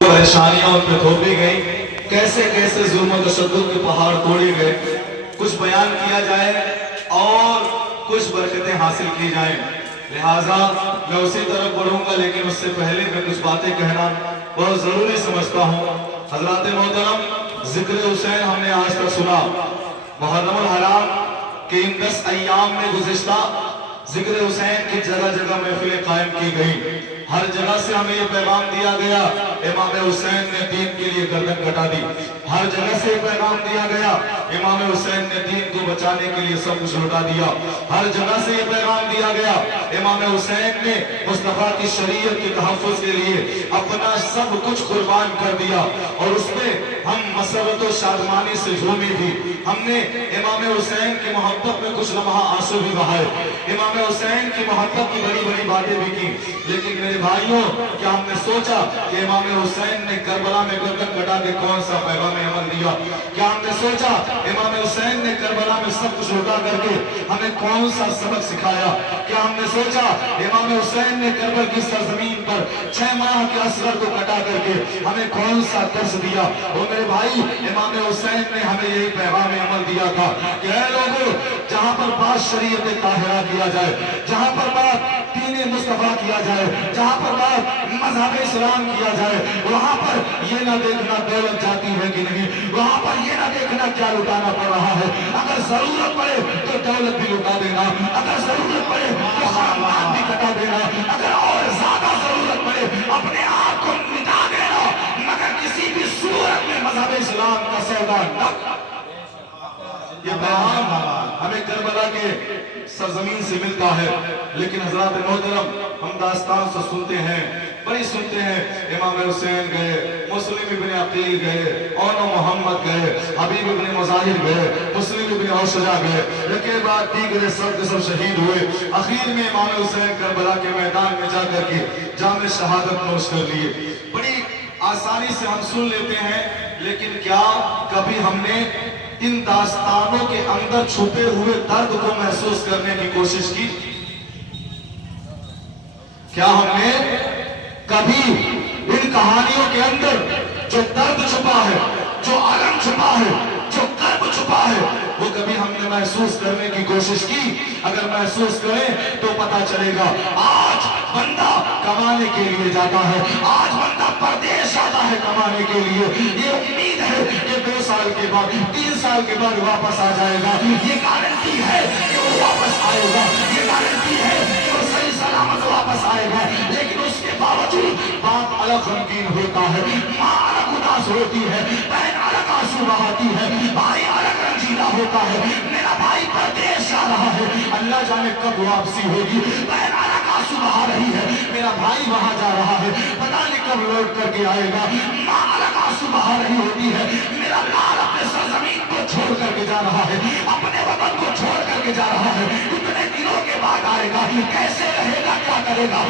परेशानियां उन पे थोपी गई, कैसे कैसे जुल्म और तशद्दुद के पहाड़ तोड़े गए, कुछ बयान किया जाए और कुछ बरकतें हासिल की जाएं। लिहाजा मैं उसी तरफ बढ़ूंगा, लेकिन उससे पहले मैं कुछ बातें कहना बहुत जरूरी समझता हूँ। हजरात मोहतरम, जिक्र हुसैन हमने आज तक सुना। मुहर्रमुल हराम के इन 10 अय्याम में गुज़िश्ता जिक्र हुसैन की जगह जगह महफिलें कायम की गई। हर जगह से हमें ये पैगाम दिया गया, इमाम हुसैन ने दीन के लिए गर्दन कटा दी। हर जगह से पैगाम दिया गया, इमाम हुसैन ने दीन को बचाने के लिए सब कुछ लुटा दिया। हर जगह से ये पैगाम दिया गया, इमाम हुसैन ने मुस्तफा की शरीयत के तहफ़्फ़ुज़ के लिए अपना सब कुछ कुर्बान कर दिया। और उसमें हम मसरत और शादमानी से झूमे भी। हमने इमाम हुसैन की मोहब्बत में कुछ लम्हा आंसू भी बहाए, इमाम हुसैन की मोहब्बत की बड़ी बड़ी बातें भी की। लेकिन मेरे भाइयों, क्या हमने सोचा कि इमाम हुसैन ने करबला में गर्दन कटा के कौन सा पैगाम अमल दिया? क्या हमने सोचा इमाम हुसैन ने करबला में सब कुछ लुटा करके हमें कौन सा सबक सिखाया? क्या हमने सोचा इमाम हुसैन ने करबल की सरजमीन पर 6 माह के असगर को कटा करके हमें कौन सा दर्स दिया? और मेरे भाई, इमाम हुसैन ने हमें यही पैगाम अमल दिया था कि ऐ लोगों, जहां पर बात शरीयत ताहिरा किया जाए, जहां पर बात दीन मुस्तफा किया जाए, जहां पर बात मजहब इस्लाम किया जाए, वहां पर ये ना देखना दौलत जाती है कि नहीं, वहां पर ये ना देखना क्या लुटाना पड़ रहा है। अगर जरूरत पड़े तो दौलत भी लुटा देना, अगर जरूरत पड़े तो खानदान भी कटा देना, अगर और ज्यादा जरूरत पड़े अपने आप को मिटा देना, मगर किसी भी सूरत में मजहब इस्लाम का सौदा न। ये पैगाम हमें करबला के सरजमीन से मिलता है। लेकिन हजरात मोहतरम, हम दास्तान से सुनते हैं, बड़ी सुनते हैं, इमाम हुसैन गए, मुस्लिम इब्न अकील गए, औनो मोहम्मद गए, हबीब इब्न मुजाहिर गए, मुस्लिम इब्न औशजा गए, एक बाद दीगरे सब के सब शहीद हुए। आखिर में इमाम हुसैन करबला के मैदान में जाकर के जाम शहादत नोश कर लिए। बड़ी आसानी से हम सुन लेते हैं, लेकिन क्या कभी हमने इन दास्तानों के अंदर छुपे हुए दर्द को महसूस करने की कोशिश की? क्या हमने कभी इन कहानियों के अंदर जो दर्द छुपा है, जो अलम छुपा है, जो कर्ब छुपा है, वो कभी हमने महसूस करने की कोशिश की? अगर महसूस करें तो पता चलेगा, आज बंदा कमाने के लिए जाता है, आज बंदा परदेश जाता है कमाने के लिए, ये उम्मीद है कि 2 साल के बाद, 3 साल के बाद वापस आ जाएगा, ये गारंटी है कि वो वापस आएगा, ये गारंटी है कि वो सही सलामत वापस आएगा। लेकिन उसके बावजूद बाप अलग गमगीन होता है, माँ अलग उदास होती है, बहन अलग आंसू बहाती है, भाई अलग रंजीदा होता है। मेरा भाई परदेश जा रहा है, अल्लाह जाने कब वापसी होगी, बहन अलग आंसू बहा रही है, मेरा भाई वहां जा रहा है, पता नहीं कब लौट करके आएगा। माँ अलग आंसू बहा रही होती है, मेरा लाल अपने सरजमीन को छोड़ करके जा रहा है, अपने वतन को छोड़ करके जा रहा है, इतने दिनों के बाद आएगा, कैसे रहेगा, क्या करेगा?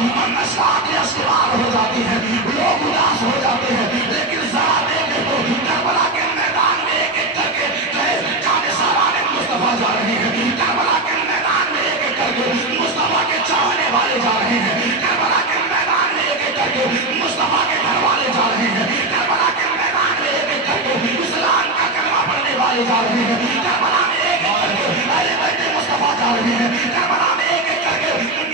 अस्कबार हो जाती है, लोग उदास हो जाते हैं। लेकिन जरा देखे तो करबला के मैदान में एक एक करके जाने साराने मुस्तफा जा रहे हैं, करबला के मैदान में एक एक करके मुस्तफा के चाहने वाले जा रहे हैं, करबला के मैदान में एक एक करके मुस्तफा के घर वाले जा रहे हैं, करबला के मैदान में एक एक करके इस्लाम का कलमा पढ़ने वाले जा रहे हैं, करबला में एक एक करके अहले बैत मुस्तफा जा रहे हैं, करबला में एक एक करके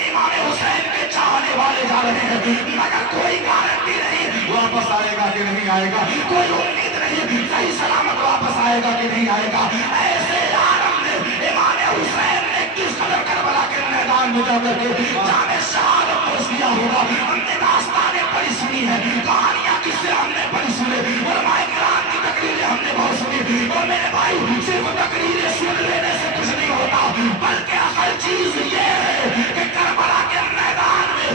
इमाम हुसैन के चाहने वाले जा रहे हैं। मगर कोई गारंटी नहीं वापस आएगा कि नहीं आएगा, कोई उम्मीद नहीं सही सलामत वापस आएगा कि नहीं आएगा। ऐसे आलम में इमाम हुसैन ने किस कदर करबला के मैदान में जाकर के जाने शहादत नोश किया होगा। हमने दास्तानें पढ़ी सुनी है, कहानियां किससे हमने पढ़ी सुने, उलमाए किराम की तकरीरें हमने बहुत सुनी। और मेरे भाई, सिर्फ तकरीरें सुन लेने से कुछ नहीं होता, बल्कि असल चीज ये है कि करबला के मैदान में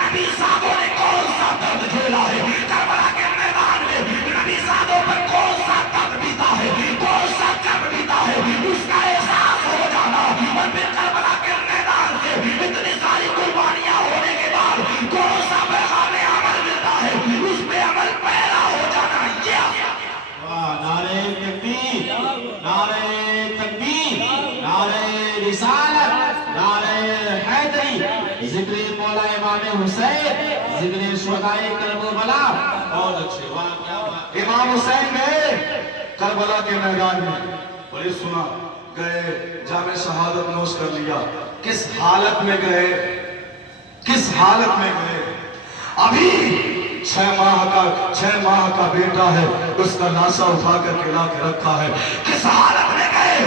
नबी साहबों ने कौन सा दर्द झेला है, करबला के मैदान में नबी साहबों पर कौन सा दर्द बीता है, कौन सा कर्ब बीता है, उसका एहसास हो जाना। और फिर करबला के मैदान से इतनी सारी कुर्बानियां होने के बाद कौन सा पैगाम अमल मिलता है, उस पे अमल पैदा हो जाना। ये नारे तकबीर, नारे तकबीर, नारे रिसालत, नारे हैदरी, जिक्र मौला इमाम हुसैन, जिक्र शुहदाए करबला। बहुत अच्छे, वाह क्या बात। इमाम हुसैन गए करबला के मैदान में, बड़ी सुना गए, जामे शहादत नोश कर लिया। किस हालत में गए, किस हालत में गए? अभी 6 माह का बेटा है, उसका लाशा उठा करके ला के रखा है। किस हालत में गए?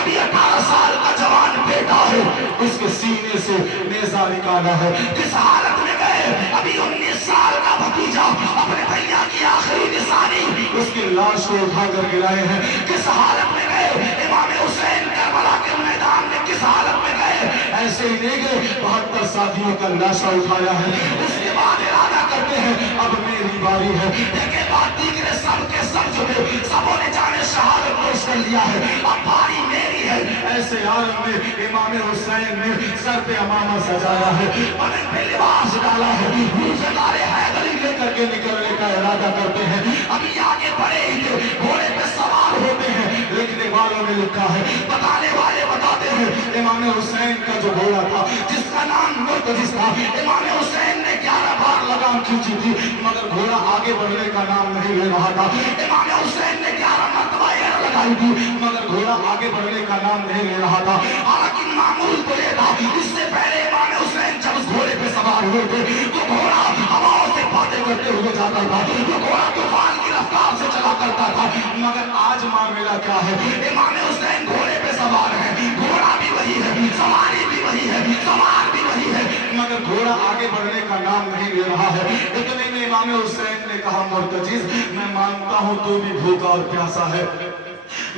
अभी 18 साल का जवान बेटा है, उसके सीने से नेजा निकाला है। किस हालत में गए? अभी 19 साल का भतीजा अपने भैया की आखिरी निशानी, उसकी लाश को उठा कर गिराए हैं। किस हालत में गए? इमाम हुसैन करबला के मैदान में किस हालत में गए? ऐसे ही नहीं गए, 72 साथियों का लाशा उठाया है। उसके बाद इरादा करते हैं अब मेरी बारी है। देखे बात दीगरे सबके सब झुके, सबों ने जाने शहादत नोश कर लिया है, अब बारी मेरी है। ऐसे आलम में इमाम हुसैन ने सर पे अमामा सजाया है, बदन पे लिबास डाला है, मुझे हैदरी लेकर के निकलने का इरादा करते हैं। अभी आगे बढ़े ही थे, घोड़े पे सवार होते हैं। लिखने वालों ने लिखा है, बताने वाले बताते हैं, इमाम हुसैन का जो घोड़ा था जिसका नाम मुर्तजिज था, इमाम हुसैन ने 11 बार लगाम खींची थी, मगर घोड़ा आगे बढ़ने का नाम नहीं ले रहा था। इमाम हुसैन ने 11 मरतबा एड़ लगाई थी, मगर घोड़ा आगे बढ़ने का नाम नहीं ले रहा था। हालांकि मामूल तो ये था, इससे पहले इमाम हुसैन जब उस घोड़े पे सवार हुए थे तो घोड़ा हवाओं से बातें करते हुए जाता था, तो घोड़ा तूफान की रफ्तार से चला करता था। मगर आज मामला क्या है? इमाम हुसैन घोड़े पे सवार है, घोड़ा भी वही है, सवारी भी वही है, सवार भी वही है, मगर घोड़ा आगे बढ़ने का नाम नहीं ले रहा है। इतने में इमाम हुसैन ने कहा, मुर्तजिज मैं मानता हूँ तू भी भूखा और प्यासा है,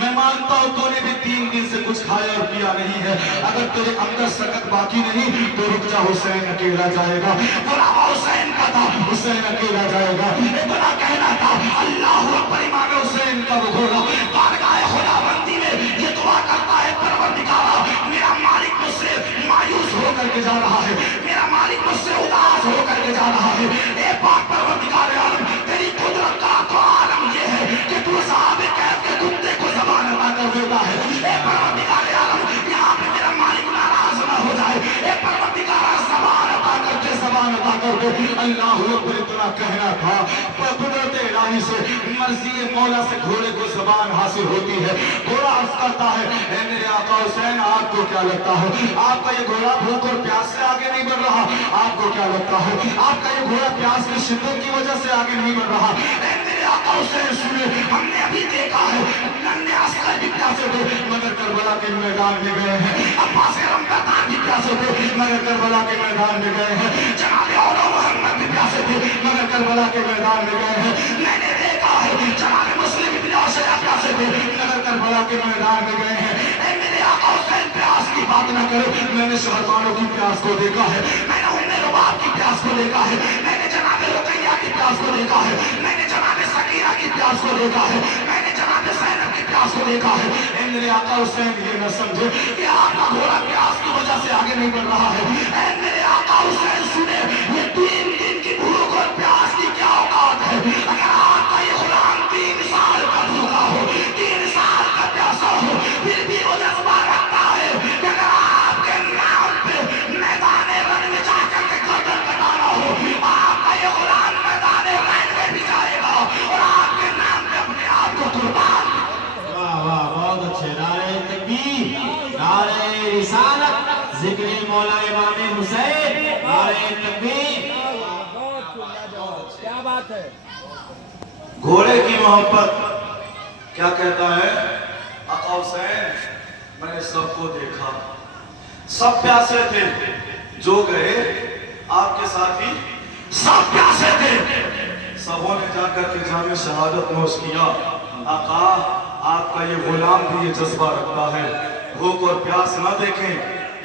मैं मानता हूँ तूने भी 3 दिन से कुछ खाया और पिया नहीं है, अगर तेरे अंदर सकत बाकी नहीं तो रुक जा, हुसैन अकेला जाएगा। बुलावा हुसैन का था, हुसैन अकेला जाएगा। इतना कहना था, अल्लाह अकबर। इमाम हुसैन का वो घोड़ा बारगाह खुदाबंदी में ये दुआ करता है, परवरदिगारा मेरा मालिक मुझसे मायूस होकर के जा रहा है, मेरा मालिक मुझसे उदास होकर के जा रहा है। ए पाक परवरदिगार आलम, तेरी कुदरत का तो आलम ये है कि तू साहब कैफ के कुत्ते को ज़बान अता कर देता है। ए परवरदिगार आलम, यहाँ पे मेरा मालिक नाराज ना हो जाए, ए परवरदिगार ज़बान अता करके ज़बान अता कर दे। अल्लाह अकबर। इतना कहना था, कुदरत इलाही से, मर्ज़ी मौला से घोड़े को ज़बान हासिल होती है। घोड़ा अर्ज़ करता है, ए मेरे आका हुसैन आपको क्या लगता है, आपका ये घोड़ा भूख और प्यास से आगे नहीं बढ़ रहा? आपको क्या लगता है आपका ये घोड़ा प्यास की शिद्दत की वजह से आगे नहीं बढ़ रहा? ए मेरे आका हुसैन सुने, हमने अभी देखा है नन्हे अस्कर भी प्यासे थे मगर करबला के मैदान में गए हैं, अब्बास रमदान भी प्यासे थे मगर करबला के मैदान में गए हैं, जनाब औला मोहम्मद भी प्यासे थे मगर करबला के मैदान में गए हैं। मैंने देखा है जनाब मुस्लिम इब्न औशया प्यासे थे मगर करबला के मैदान में गए हैं। ए मेरे आका हुसैन प्यास की बात न करो, मैंने शहरबानों की प्यास को देखा है, मैंने उम्मे रुबाब की प्यास को देखा है, मैंने जनाब रुकैया की प्यास को देखा है, मैंने जनाब सकीरा की प्यास को देखा है, मैंने जनाब ज़ैनब की प्यास को देखा है। ए मेरे आका हुसैन ये न समझे कि आपका घोड़ा प्यास की वजह से आगे नहीं बढ़ रहा है। ए मेरे आका हुसैन सुने, ये 3 दिन की भूख और प्यास की क्या औकात है? अगर आपका ये गुलाम 3 साल का भूखा हो, 3 साल का प्यासा हो, फिर भी वो जज्बा रखता है कि अगर आपके नाम पे मैदान रन में जाकर के गर्दन कटाना हो, आपका ये गुलाम मैदान रन में भी जाएगा और आपके नाम पे अपने आप को कुर्बान। वाह वाह बहुत अच्छे। नारे तकबीर, नारे रिसालत, जिक्र मौला इमाम हुसैन, नारे तकबीर। क्या बात है। घोड़े की मोहब्बत क्या कहता है? आका हुसैन मैंने सबको देखा, सब प्यासे थे, जो गए आपके साथी सब प्यासे थे, सबों ने जाकर के जामे शहादत नोश किया। आका आपका ये गुलाम भी ये जज्बा रखता है, भूख और प्यास न देखें,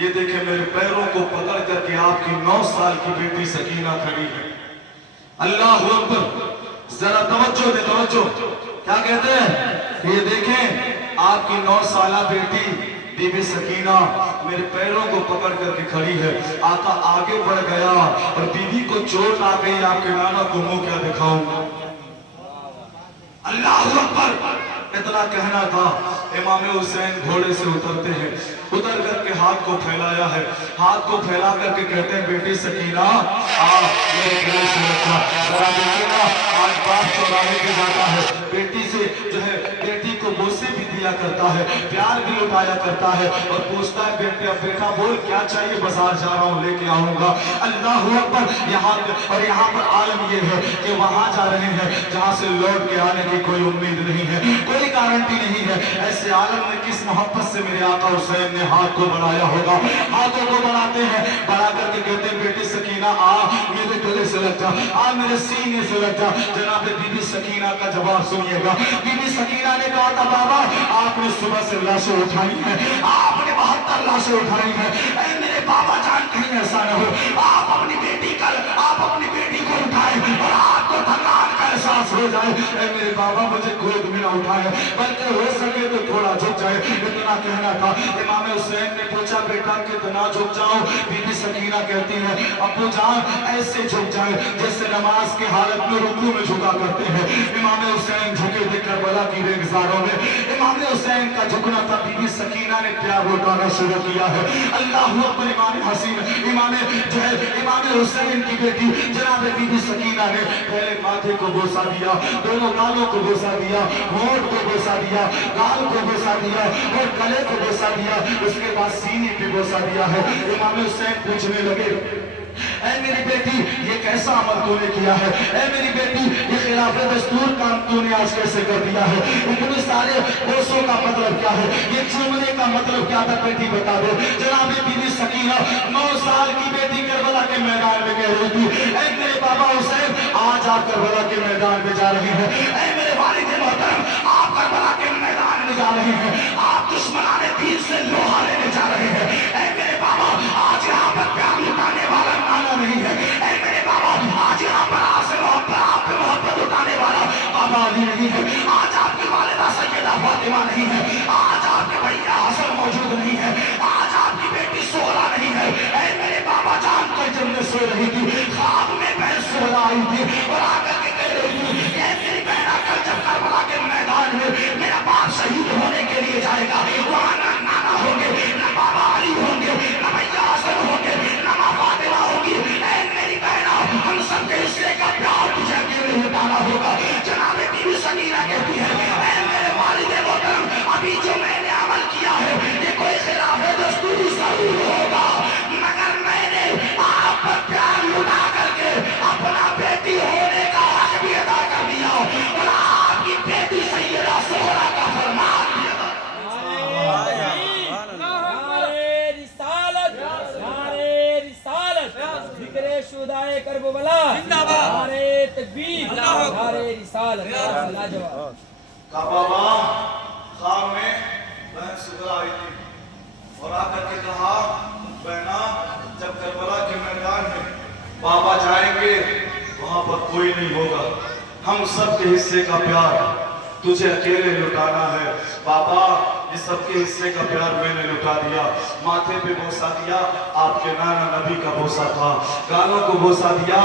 ये देखें मेरे पैरों को पकड़ करके आपकी 9 साल की बेटी सकीना खड़ी है। अल्लाह अकबर। जरा तवज्जो दे, तवज्जो। क्या कहते हैं? ये देखें आपकी 9 साला बेटी बीबी सकीना मेरे पैरों को पकड़ करके खड़ी है। आका आगे बढ़ गया और बीवी को चोट आ गई, आपके नाना को मुंह क्या दिखाऊं? अल्लाह अकबर। इतना कहना था, इमाम हुसैन घोड़े से उतरते हैं, उतर करके हाथ को फैलाया है, हाथ को फैला करके कहते हैं बेटी सकीना आ मेरे गले से रखा। जरा देखिएगा आज बाप चौराहे पे जाता है, बेटी से जो है बेटी को बोसे भी दिया करता है, प्यार भी लुटाया करता है और पूछता है बेटे अब बेटा बोल क्या चाहिए, बाजार जा रहा हूँ लेके आऊंगा। अल्लाह अकबर। यहाँ पर आलम ये है कि वहां जा रहे हैं जहां से लौट के आने की कोई उम्मीद नहीं है, कोई गारंटी नहीं है। ऐसे आलम में किस मोहब्बत से मेरे आका हुसैन ने हाथ को बढ़ाया होगा। हाथों को बढ़ाते हैं, बढ़ा करके कहते हैं बेटी सकीना आ मेरे गले से लग जा, आ मेरे सीने से लग जा। जनाब बीबी सकीना का जवाब सुनिएगा। बीबी सकीना ने कहा था बाबा आपने सुबह से लाशें उठाई हैं, आपने 72 लाशें उठाई हैं, मेरे बाबा जान कहीं ऐसा न हो आप अपनी बेटी को उठाए और आपको थकान का एहसास हो जाए, मेरे बाबा मुझे गोद में न उठाए बल्कि हो सके तो थोड़ा झुक जाए, इतना कहना था। इमाम हुसैन ने पूछा बेटा कितना झुक जाऊं? बीबी सकीना कहती है अब्बू जान ऐसे झुक जाए जैसे नमाज की हालत में रुकू में झुका करते हैं। इमाम हुसैन झुके थे करबला की रेगिस्तानों में, इमाम हुसैन का झुकना था। बीबी सकीना ने प्यार लुटाना शुरू किया है। अल्लाह अकबर। इमाम हुसैन की बेटी जनाब बीबी सकीना ने पहले माथे को बोसा दिया, दोनों गालों को बोसा दिया, होंठ को बोसा दिया, गाल को बोसा दिया और गले को बोसा दिया, उसके बाद सीने पे बोसा दिया है। इमाम हुसैन पूछने लगे ऐ मेरी बेटी ये कैसा अमल तूने किया है, ऐ मेरी बेटी ये खिलाफ दस्तूर काम तूने आज कैसे कर दिया है, इतने सारे बोसों का मतलब क्या है, ये चूमने का मतलब क्या था, बेटी बता दो। जनाब बीबी सकीना 9 साल की बेटी करबला के मैदान में कह रही थी ऐ मेरे बाबा हुसैन आज आप करबला के मैदान में जा रहे हैं, ऐ मेरे वालिद मोहतरम आप करबला के मैदान में जा रहे हैं, आप दुश्मनाने दीन से लोहा लेने जा रहे हैं, ऐ मेरे बाबा आज यहाँ पर प्यार लुटाने वाला नाना नहीं है, ऐ मेरे बाबा आज यहाँ पर आपसे मोहब्बत उठाने वाला बाबा अली नहीं है, आज आपकी वालिदा सैयदा फातिमा नहीं है, आज आपके भैया हसन मौजूद नहीं है, आज आपकी बेटी सोहरा नहीं है। ऐ मेरे बाबा जान कर जब मैं सो रही थी ख्वाब में बहन सोहरा आई थी और आकर के कह रही थी ऐ मेरी बहना कल जब करबला के मैदान में मेरा बाप शहीद होने के लिए जाएगा वहां ना नाना होंगे, ना बाबा अली होंगे, ना भैया हसन होंगे, ना माँ फातिमा होगी, ऐ मेरी बहना हम सबके हिस्से का प्यार तुझे अकेले निभाना होगा। जनाब बीबी सकीना कहती है ऐ मेरे वालिद मोहतरम अभी जो मैंने अमल किया है ये कोई खिलाफ दस्तूर जरूर होगा, मगर मैंने आप पर प्यार लुटा करके अपना बेटी होने का हक भी अदा कर दिया और आपकी बेटी सैयदा सोहरा का फरमान भी अदा। शुदाए करबला नारे तकबीर नारे रिसालत लाजवाब। का बाबा ख्वाब में बहन सुगरा आई थी और आकर के कहा बहना जब करबला के मैदान में बाबा जाएंगे वहां पर कोई नहीं होगा, हम सबके हिस्से का प्यार तुझे अकेले लुटाना है। बाबा ये सबके हिस्से का प्यार मैंने लुटा दिया, माथे पे बोसा दिया आपके नाना नबी का बोसा था, गालों को बोसा दिया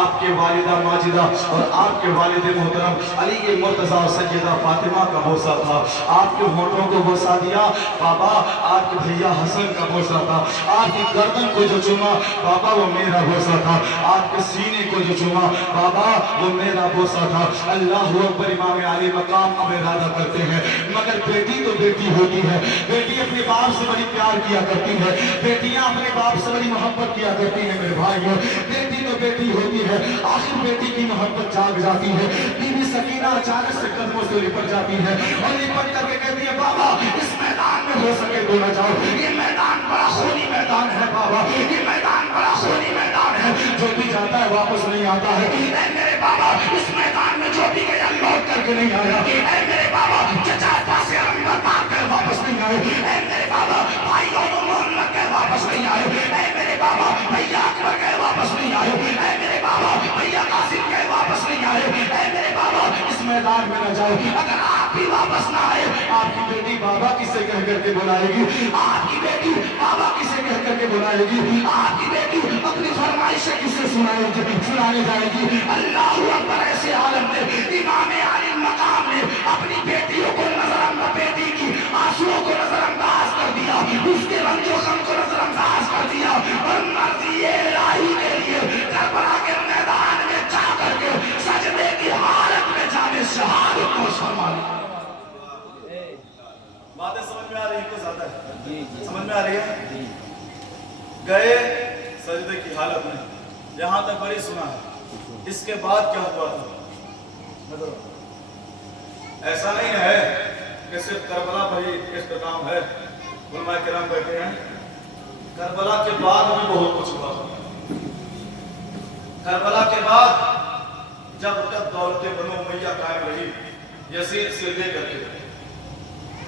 आपके वालिदा माजिदा और आपके वालिद मोहतरम अली के मुर्तजा और सैयदा फातिमा का बोसा था, आपके होठों को बोसा दिया बाबा आपके भैया हसन का बोसा था, आपकी गर्दन को जो चूमा बाबा वो मेरा बोसा था, आपके सीने को जो चूमा बाबा वो मेरा बोसा था। अल्लाह अकबर। इमाम अली मकाम अब इरादा करते हैं मगर बेटी तो बेटी होती है, बेटी अपने बाप से बड़ी प्यार किया करती है, बेटियां अपने बाप से बड़ी मोहब्बत किया करती है। मेरे भाइयों बेटी तो बेटी होती है, आखिर बेटी की मोहब्बत जाग जाती है। बीबी सकीना अचानक से कदमों से लिपट जाती है और लिपट करके कहती है बाबा इस मैदान में हो सके तो न जाओ, ये मैदान बड़ा खूनी मैदान है बाबा, ये मैदान बड़ा खूनी मैदान है, जो भी जाता है वापस नहीं आता है। ऐ मेरे बाबा इस मैदान में जो भी गया लौट करके नहीं आया, ऐ मेरे बाबा चचा पासे वापस नहीं आए, ऐ मेरे बाबा भाई मोहम्मद के वापस नहीं आए, ऐ मेरे बाबा भैया अकबर के वापस नहीं आए, ऐ मेरे बाबा भैया कासिम के वापस नहीं आए, ऐ मेरे बाबा इस मैदान में न जाओ, अगर आप भी वापस ना आए आपकी बेटी बाबा किसे कह करके बुलाएगी, आपकी बेटी बाबा किसे कह करके बुलाएगी, आपकी बेटी अपनी फरमाइशें किसे सुनाने जाएगी। अल्लाह अकबर। ऐसे आलम में इमाम आलिम मकाम ने अपनी बेटियों को नजर बेटी की फरमा ली। बातें समझ में आ रही है? कुछ आता है जी जी समझ में आ रही है? जी गए सजदे की हालत में, यहाँ तक बड़ी सुना है। इसके बाद क्या हुआ था? नजर ऐसा नहीं है कि सिर्फ करबला पर ही इख्तिताम है। उलमा किराम बैठे हैं, करबला के बाद भी बहुत कुछ हुआ। करबला के बाद जब तक दौलत बनो उमैया कायम रही, यजीद से लेकर के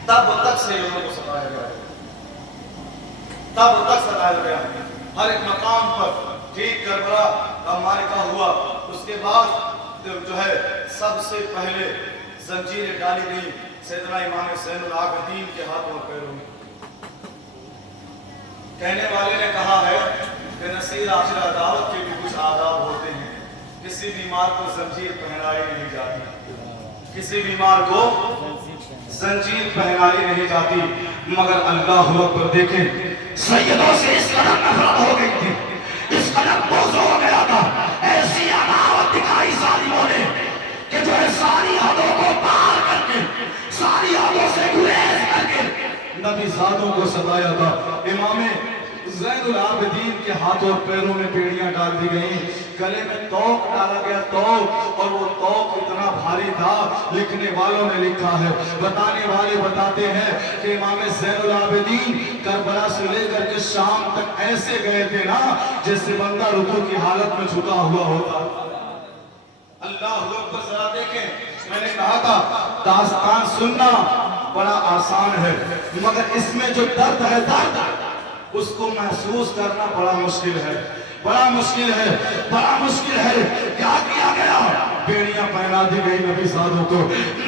तब तक से लोगों को सताया गया, तब तक सताया गया। हर एक मकाम पर ठीक करबला का मारिका हुआ, उसके बाद जो है सबसे पहले जंजीरें डाली गई सैयदना इमाम ज़ैनुल आबिदीन के हाथों और पैरों में। कहने वाले ने कहा है कि नसीर आखिर अदावत के भी कुछ आदाब होते हैं। किसी बीमार को जंजीर पहनाई नहीं जाती, किसी बीमार को जंजीर पहनाई नहीं जाती, मगर अल्लाह अकबर देखें, सैयदों से इस कदर नफरत हो गई थी, इस कदर बोझ हो गया था, ऐसी अदावत दिखाई जालिमों ने कि जो है सारी हदों को पार करके, सारी हदों से गुरेज करके नबी ज़ादों को सताया था। इमाम ज़ैनुल आबिदीन के हाथों और पैरों में बेड़ियां डाल दी गई, गले में तौक डाला गया, तौक, और वो तौक इतना भारी था, लिखने वालों ने लिखा है, बताने वाले बताते हैं कि इमाम ज़ैनुल आबिदीन करबला से लेकर के शाम तक ऐसे गए थे ना जैसे बंदा रुकू की हालत में झुका हुआ होता। अल्लाह अकबर, जरा देखें, मैंने कहा था दास्तान सुनना बड़ा आसान है, मगर इसमें जो दर्द है, दर्द उसको महसूस करना बड़ा मुश्किल है, बड़ा मुश्किल है, बड़ा मुश्किल है। क्या किया गया? बेड़ियां पहना दी गई नबी सादियों को,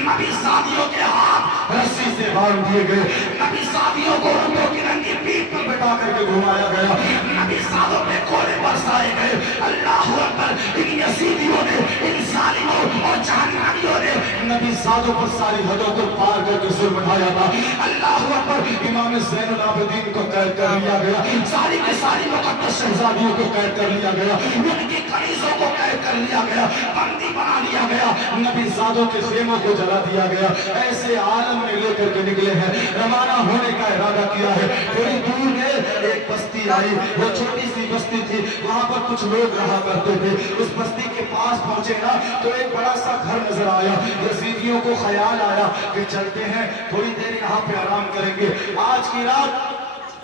नबी सादियों के हाथ रस्सी से बांध दिए गए, नबी सादियों को ऊँटों की नंगी पीठ पर बिठा करके घुमाया गया, नबी सादियों पे कोड़े बरसाए गए। अल्लाह अकबर, इन यजीदियों ने, इन जालिमों और जहन्नमियों ने नबी सादियों पर सारी हदों को पार करके जुल्म ढाया था। अल्लाह अकबर, इमाम ज़ैनुल आबिदीन को कैद कर लिया गया, सारी की सारी मुकद्दस शहजादियों को कैद कर लिया गया, उनकी कनीज़ों को कैद कर लिया गया, बंदी बना लिया गया, नबी ज़ादों के खेमों को जला दिया गया। ऐसे आलम में लेकर के निकले हैं, रवाना होने का इरादा किया है। थोड़ी दूर में एक बस्ती आई, वो छोटी सी बस्ती थी, वहां पर कुछ लोग रहा करते थे। उस बस्ती के पास पहुंचे ना तो एक बड़ा सा घर नजर आया। यजीदियों को ख्याल आया कि चलते हैं, थोड़ी देर यहाँ पे आराम करेंगे, आज की रात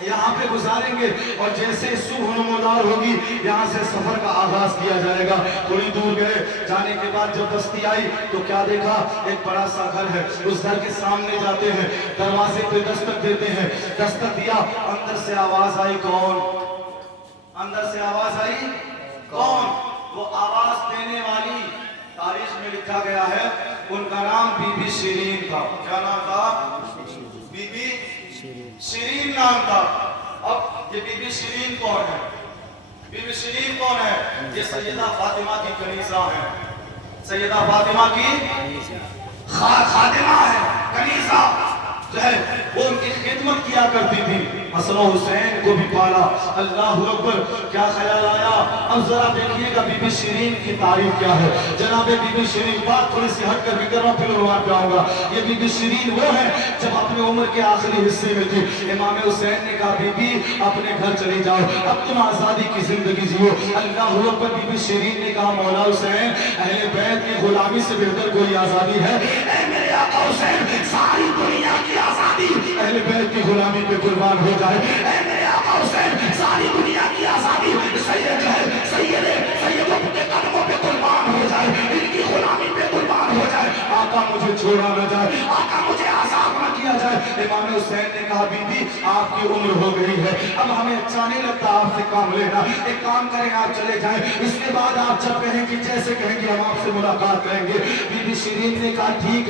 यहाँ पे गुजारेंगे, और जैसे सुबह नमोदार होगी यहाँ से सफर का आगाज किया जाएगा। थोड़ी दूर गए, जाने के बाद जब बस्ती आई तो क्या देखा? एक बड़ा सा घर है। उस घर के सामने जाते हैं, दरवाजे पे दस्तक देते हैं, दस्तक दिया, अंदर से आवाज आई, कौन? अंदर से आवाज आई, कौन? वो आवाज देने वाली, तारीख में लिखा गया है, उनका नाम बीबी शिरीन था। क्या नाम था? बीबी शिरीन नाम था। अब ये बीबी शिरीन कौन है? बीबी शिरीन कौन है? ये सैयदा फातिमा की कनीज़ा है, सैयदा फातिमा की खादिमा है, कनीज़ा जो है वो उनकी खिदमत किया करती थी। हसन हुसैन को भी पाला। अल्लाह अकबर, क्या ख्याल आया? अब जरा देखिएगा बीबी शिरीन की तारीफ क्या है। जनाबे बीबी शिरीन, बात थोड़ी सी हट कर भी कर रहा हूं, फिर वहां पे आऊंगा। ये बीबी शिरीन वो है जब अपने उम्र के आखिरी हिस्से में थी, इमाम हुसैन ने कहा बीबी अपने घर चली जाओ, अब तुम आजादी की जिंदगी जियो। अल्लाह अकबर, बीबी शिरीन ने कहा मौला हुसैन, अहले बैत की गुलामी से बेहतर कोई आजादी है? ऐ मेरे आका हुसैन, सारी दुनिया की आजादी अहले बैत की गुलामी पे कुर्बान हो जाए। ऐ मेरे आका हुसैन, सारी दुनिया की आजादी सैयदों के कदमों पे कुर्बान हो जाए, इनकी गुलामी पे कुर्बान हो जाए। आका मुझे छोड़ा न जाए, आका मुझे आजाद न किया जाए। इमाम हुसैन ने कहा बीबी आपकी उम्र हो गई है, अब हमें अच्छा नहीं लगता आपसे काम लेना, एक काम करें आप चले जाएं, इसके बाद आप जब कहेंगे, जैसे कहेंगे हम आपसे मुलाकात करेंगे। बीबी शिरीन ने कहा ठीक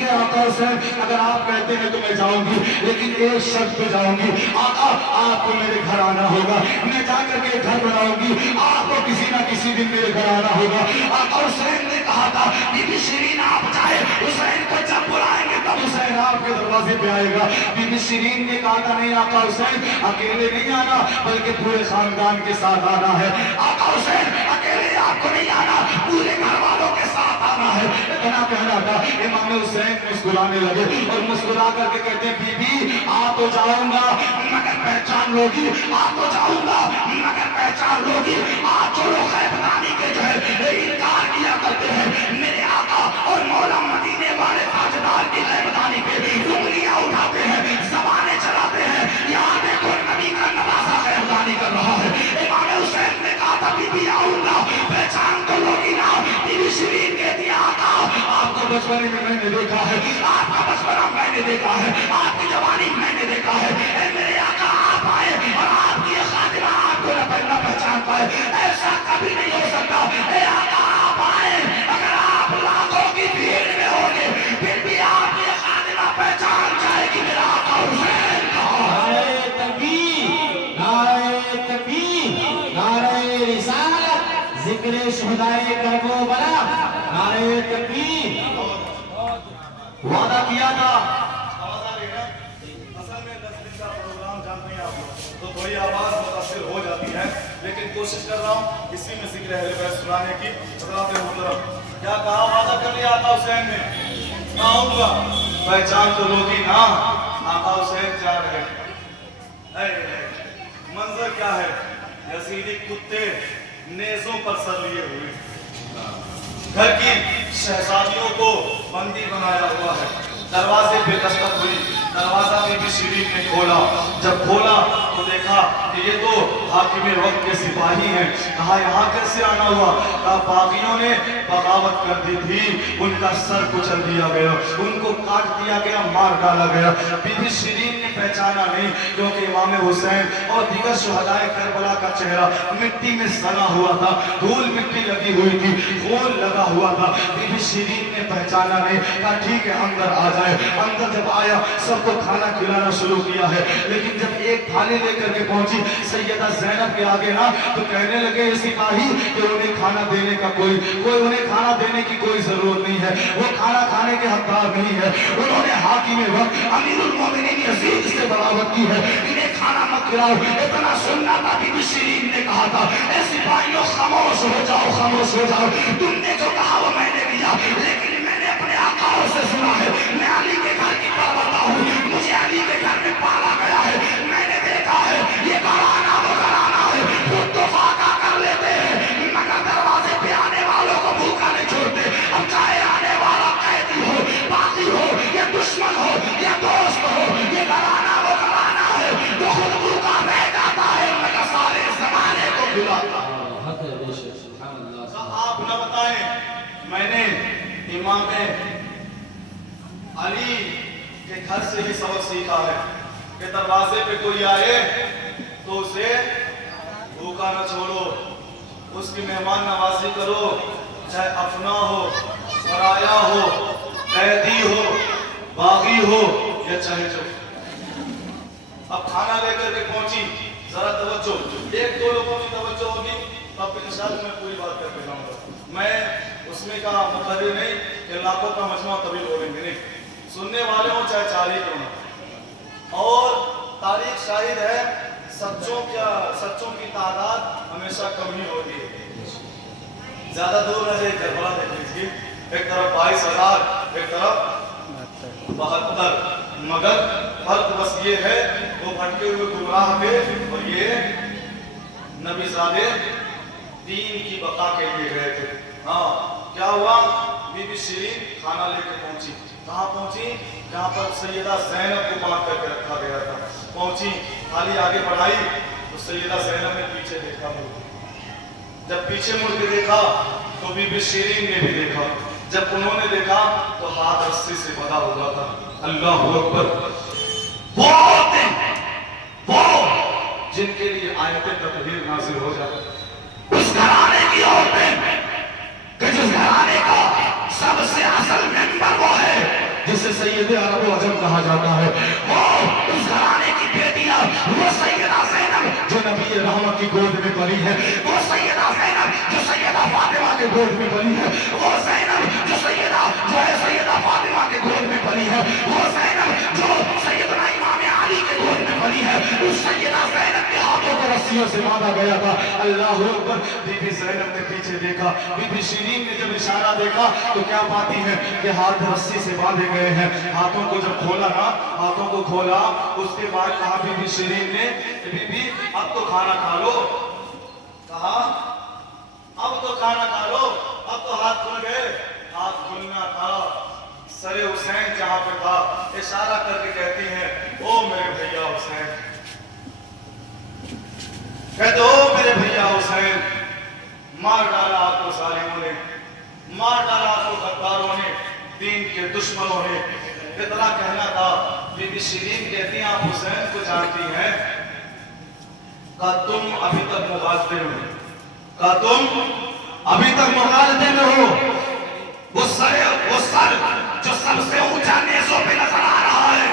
है आका हुसैन, अगर आप कहते हैं तो मैं जाऊंगी, लेकिन एक शर्त पे जाऊंगी। आका आपको मेरे घर आना होगा, मैं जाकर के घर बनाऊंगी, आपको किसी ना किसी दिन मेरे घर आना होगा। आका हुसैन ने कहा था बीबी शिरीन आप जाए, हुसैन को जब बुलाएंगे तब हुसैन आपके दरवाजे पे आएगा। बीबी शिरीन ने कहा था नहीं आका हुसैन, अकेले नहीं आना बल्कि पूरे खानदान के साथ आना है। आका हुसैन, अकेले आपको नहीं आना, पूरे घर वालों के साथ आना है। इतना प्यारा था। इमाम हुसैन मुस्कुराने लगे और मुस्कुरा करके कहते हैं बीबी आ तो जाऊंगा मगर पहचान लोगी, आ तो जाऊंगा मगर पहचान लोगी। आज जो लोग खैबरानी के जो है इनकार किया करते हैं मेरे आका और मौला मदीने वाले ताजदार की खैबरानी पे उंगलियां उठाते हैं, ज़बानें चलाते हैं, यहाँ देखो नबी का नवासा खैबरानी कर रहा है। इमाम हुसैन ने कहा था बीबी आऊंगा पहचान तो लोगी ना। बीबी शिरीन कहती है आका आपको बचपन में मैंने देखा है, आपका बचपना मैंने देखा है, आपकी जवानी मैंने देखा है। ऐ मेरे आका आप आए और आपकी खातिमा आपको न पहचान पाए, ऐसा कभी नहीं हो सकता। ऐ आका आप आए, अगर आप लाखों की भीड़ में होंगे फिर भी आपकी खातिमा पहचान जाएगी मेरा आका हुसैन कहाँ है। नारे तकबीर, नारे तकबीर, नारे रिसालत, जिक्र शुहदाए करबला, नारे तकबीर। वादा किया था आवाज आ रही है ना? असल में 10 दिन का प्रोग्राम जानते हैं आप लोग, तो थोड़ी आवाज मुतासिर हो जाती है, लेकिन कोशिश कर रहा हूँ इसी में जिक्र अहले बैत सुनाने की। हज़रात मोहतरम, क्या कहा वादा कर लिया आका हुसैन ने? ना आऊंगा पहचान तो लोगी ना। आका हुसैन जा रहे हैं। मंजर क्या है? यजीदी कुत्ते नेज़ों पर सर लिए हुए, घर की शहजादियों को बंदी बनाया हुआ है। दरवाजे पे दस्तक हुई, दरवाजा बीबी शिरीन ने खोला। जब खोला तो देखा कि ये तो हाकिम वक्त के सिपाही हैं। कहा यहाँ कैसे आना हुआ? कहा बागियों ने बगावत कर दी थी, उनका सर कुचल दिया गया, उनको काट दिया गया, मार डाला गया। बीबी शिरीन ने पहचाना नहीं क्योंकि इमाम हुसैन और दीगर शुहदाए करबला का चेहरा मिट्टी में सना हुआ था, धूल मिट्टी लगी हुई थी, खून लगा हुआ था। बीबी शिरीन ने पहचाना नहीं। कहा ठीक है अंदर आ जाए। अंदर जब आया सबको खाना खिलाना शुरू किया है, लेकिन जब एक थाली लेकर के पहुंची सैयदा ज़ैनब के आगे ना तो कहने लगे सिपाही कि उन्हें खाना देने का कोई उन्हें खाना देने की कोई जरूरत नहीं है, वो खाना खाने के हकदार नहीं है। उन्होंने हाकिम वक्त अमीरुल मोमिनीन यजीद से बगावत की है, इन्हें खाना मत खिलाओ। इतना सुनना था बीबी शिरीन ने कहा था ऐ सिपाहियों खामोश हो जाओ, खामोश हो जाओ। तुमने जो कहा वो मैंने किया, लेकिन मैंने अपने आकाओं से सुना है। मैं अली के घर की परवरदा हूँ, मुझे अली के घर में पाला गया है। मैंने देखा है ये घराना वो घराना है, खुद तो फाका कर लेते हैं मगर दरवाजे पे आने वालों को भूखा नहीं छोड़ते। अब चाहे आने वाला कैदी हो, बागी हो, या दुश्मन हो, या दोस्त हो, ये घराना वो घराना है, वो खुद भूखा रह जाता है मगर सारे जमाने को खिलाता। आप न बताएं, मैंने इमाम अली के घर से ही सबक सीखा है कि दरवाजे पे कोई आए तो उसे भूखा न छोड़ो, उसकी मेहमान नवाजी करो, चाहे अपना हो, पराया हो, कैदी हो, बागी हो या चाहे जो। अब खाना लेकर के पहुंची, जरा तवज्जो, एक दो लोगों की तवज्जो होगी तब इंशाअल्लाह मैं पूरी बात करके जाऊंगा। मैं उसमें का मतलब नहीं कि लाखों का मजमा तभी बोलेंगे, नहीं, सुनने वाले हो चाहे 4 क्यों ना। और तारीख शाहिद है सच्चों की तादाद हमेशा कम ही होती है। ज्यादा दूर न जाइए, करबला देख लीजिए, एक तरफ 22,000, एक तरफ 72, मगर फर्क बस ये है वो भटके हुए गुमराह थे और ये नबीज़ादे दीन की बका के लिए गए थे। हाँ, क्या हुआ? बीबी शिरीन खाना लेके पहुंची। कहाँ पहुंची? जहाँ पर सैयदा ज़ैनब को बांध करके रखा गया था। पहुंची, थाली आगे बढ़ाई तो सैयदा ज़ैनब ने पीछे देखा, जब पीछे मुड़ के देखा तो बीबी शिरीन ने भी देखा। जब उन्होंने देखा तो हाथ रस्सी से बंधा हुआ था। अल्लाह अकबर। वो दिन वो जिनके लिए आयतें तकदीर नाज़िल हो जाए, उस घराने की औरतें कि जिस घराने का सबसे असल मेंबर वो है जिसे सैयदे अरब अजम कहा जाता है, वो उस घराने की बेटियां, वो सैयदा ज़ैनब जो नबी रहमत की गोद में पली है, वो सैयदा ज़ैनब जो सैयदा फातिमा के गोद में पली है, वो ज़ैनब जो है सैयदा फातिमा के गोद में पली है, वो ज़ैनब जो सैयदना इमाम अली के गोद में पली है। उस सैयदा ज़ैनब के हाथों को रस्सी रस्सियों से बांधा गया था। अल्लाह अकबर। बीबी ज़ैनब ने पीछे देखा, बीबी शिरीन ने जब इशारा देखा तो क्या पाती है कि हाथ रस्सी से बांधे गए हैं। हाथों को जब खोला ना, हाथों को खोला, उसके बाद कहा बीबी शिरीन ने, बीबी अब तो खाना खा लो। कहा अब तो खाना खा लो, अब तो हाथ खुल गए। हाथ खुलना था, सरे हुसैन जहां पे था, इशारा करके कहती हैं, ओ मेरे भैया हुसैन, कहते ओ मेरे भैया हुसैन, मार डाला आपको जालिमों ने, मार डाला आपको गद्दारों ने, दीन के दुश्मनों ने। इतना कहना था। बीबी शिरीन कहती हैं, आप हुसैन को जानती हैं? का तुम अभी तक मुगालते में हो, का तुम अभी तक मुगालते में हो। वो सर जो सबसे ऊंचा नेज़ों पे नजर आ रहा है,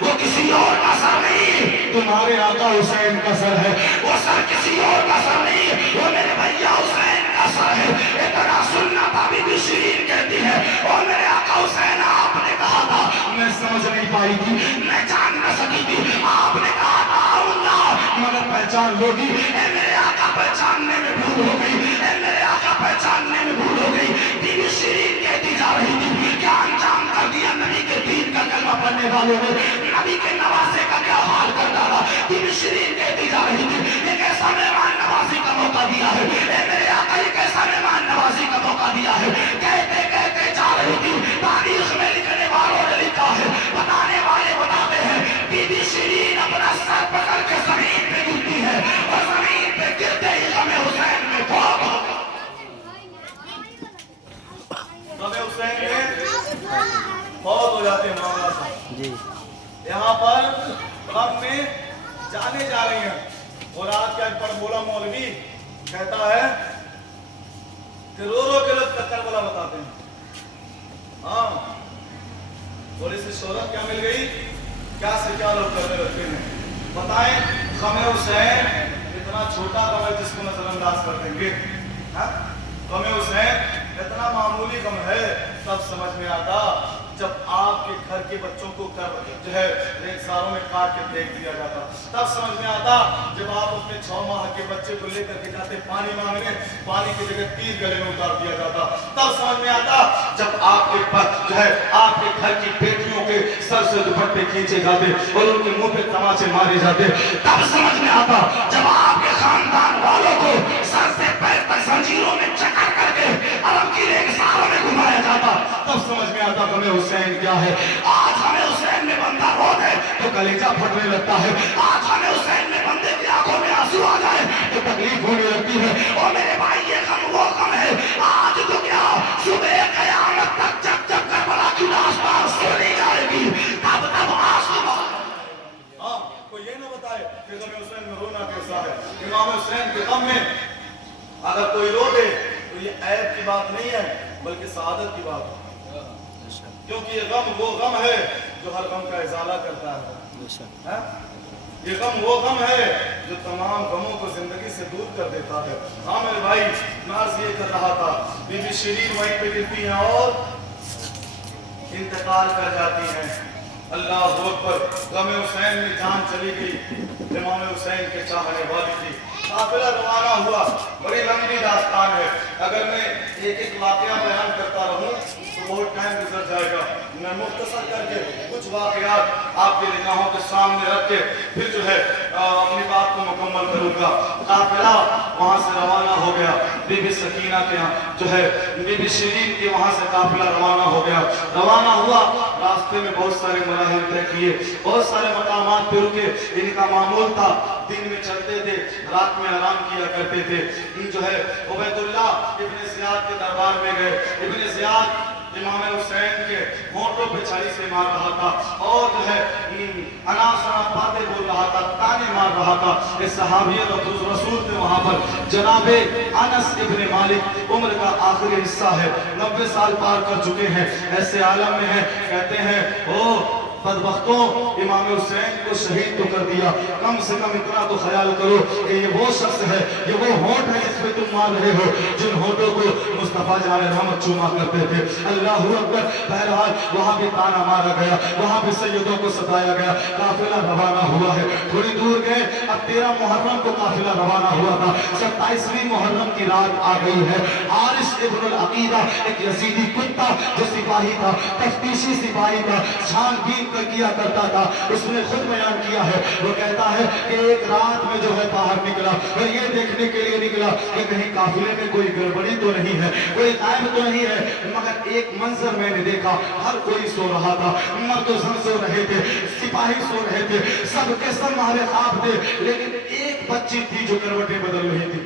वो किसी और का सर नहीं, तुम्हारे आका हुसैन का सर है। वो सर किसी और का सर नहीं, वो मेरे भैया हुसैन का सर है। इतना सुनना था। बीबी शिरीन कहती है, और मेरे आका हुसैन, आपने कहा था, मैं समझ नहीं पाई थी, मैं जान न सकी थी, आपने कहा था आऊंगा मगर पहचान लोगी। मेरे आका पहचानने में भूल हो गई, मेरे आका पहचानने में भूल हो गई। बीबी शिरीन कहती जा रही थी, क्या अंजाम कर दिया नबी के दीन का कलमा पढ़ने वालों ने, नबी के नवासे का क्या हाल कर डाला। बीबी शिरीन कहती जा रही थी, एक ऐसा मेहमान नवाजी का मौका दिया है, मेरे आका एक ऐसा मेहमान नवाजी का मौका दिया है। कहते कहते जा रही थी। तारीख में लिखने वालों ने लिखा है, बताने वाले बताते हैं, बीबी शिरीन अपना सर पकड़ के जमीन पे गिरती है, और जमीन पे गिरते ही गमे हुसैन में फौत हो गई। गमे हुसैन में फौत हो जाते हैं। मामला था जी। यहाँ पर गम में जाने जा रही हैं, और आज क्या पर बोला मौलवी कहता है कि रो रो के लोग करबला बताते हैं। हाँ, थोड़ी सी शोहरत क्या मिल गई, क्या से क्या लोग करने लगते हैं। बताएं, गमे हुसैन इतना छोटा गम है जिसको नजरअंदाज कर देंगे। गमे हुसैन इतना मामूली गम है, तब समझ में आता जब आपके घर के बच्चों को जो है रेगिस्तानों में काट के फेंक दिया जाता। तब समझ में आता जब आप अपने 6 माह के बच्चे को लेकर के जाते पानी मांगने, पानी की जगह तीर गले में उतार दिया जाता। तब समझ में आता जब आपके जो है आपके घर की बेटियों के सर से दुपट्टे खींचे जाते और उनके मुंह पे तमाचे मारे जाते। तब समझ में आता जब आपके खानदान वालों को सर से पैर तक जंजीरों में चकर करके अरब की रेगिस्तानों में घुमाया जाता। तब समझ में आता गमे हुसैन क्या है। आज हमें हुसैन में बंदा रो दे तो कलेजा फटने लगता है, आज हमें हुसैन में बंदे की आंखों में आंसू आ जाए तो तकलीफ होने लगती है। और मेरे भाई ये गम वो गम है, आज तो क्या सुबह कयामत तक जब जब करबला की लाश पास सोनी जाएगी तब तब आंसू। हाँ, कोई ये ना बताए कि गमे हुसैन में रोना कैसा है। इमाम हुसैन के गम में अगर कोई रो दे तो ये ऐब की बात नहीं है, बल्कि सआदत की बात है। क्योंकि ये गम वो गम है जो हर गम का इजाला करता है। ये गम वो गम है जो तमाम गमों को जिंदगी से दूर कर देता है। हाँ मेरे भाई, नाज ये कर रहा था, बीबी शिरीन वहीं पे गिरती हैं और इंतकाल कर जाती हैं। अल्लाह अकबर। गम हुसैन में जान चली गई। इमाम हुसैन के चाहने वाली थी। काफिला रवाना हुआ। बड़ी लंबी दास्तान है, अगर मैं एक एक वाकया बयान करता रहूं तो बहुत टाइम गुजर जाएगा। मैं मुख्तसर करके कुछ वाकयात आपके निगाहों के सामने रख के फिर जो है अपनी बात को मुकम्मल करूंगा। काफिला वहां से रवाना हो गया। बीबी सकीना के यहाँ जो है बीबी शिरीन के वहां से काफिला रवाना हो गया। रवाना हुआ, रास्ते में बहुत सारे मराहिल तय किए, बहुत सारे मकामात पे रुके। इनका मामूल था दिन में चलते थे, रात में आराम किया करते थे। जो है उबैदुल्लाह इब्ने ज़ियाद के दरबार में गए। इब्ने ज़ियाद इमाम हुसैन के होंठों पे छड़ी से मार रहा था और जो है अनासना बातें बोल रहा था, ताने मार रहा था। इस सहाबी रसूल थे वहां पर। जनाबे अनस इब्ने मालिक, उम्र का आखिरी हिस्सा है, 90 साल पार कर चुके हैं, ऐसे आलम में है। कहते हैं ओ बदबख्तों, इमाम हुसैन को शहीद तो कर दिया, कम से कम इतना तो ख्याल करो कि ये वो शख्स है, ये वो होंठ है जिस पे तुम मार रहे हो, जिन होंठों को मुस्तफा जान रहमत चूमा करते थे। अल्लाह अकबर। बहरहाल वहां भी ताना मारा गया, वहां भी सैयदों को सताया गया। काफिला रवाना हुआ है, थोड़ी दूर गए, अब 13 मुहर्रम को काफिला रवाना हुआ था। 27वीं मुहर्रम की रात आ गई है। हारिस इब्नुल अकीदा एक यजीदी कुत्ता जो सिपाही था, तफ्तीशी सिपाही था, छानबीन कर किया करता था, उसने खुद बयान किया है। वो कहता है कि एक रात में जो है बाहर निकला और ये देखने के लिए निकला कि कहीं काफिले में कोई गड़बड़ी तो नहीं है, कोई गायब तो नहीं है। मगर एक मंजर मैंने देखा, हर कोई सो रहा था, मर्द सो रहे थे, सिपाही सो रहे थे, सबके सब हमारे ख्वाब थे, लेकिन एक बच्ची थी जो करवटें बदल रही थी।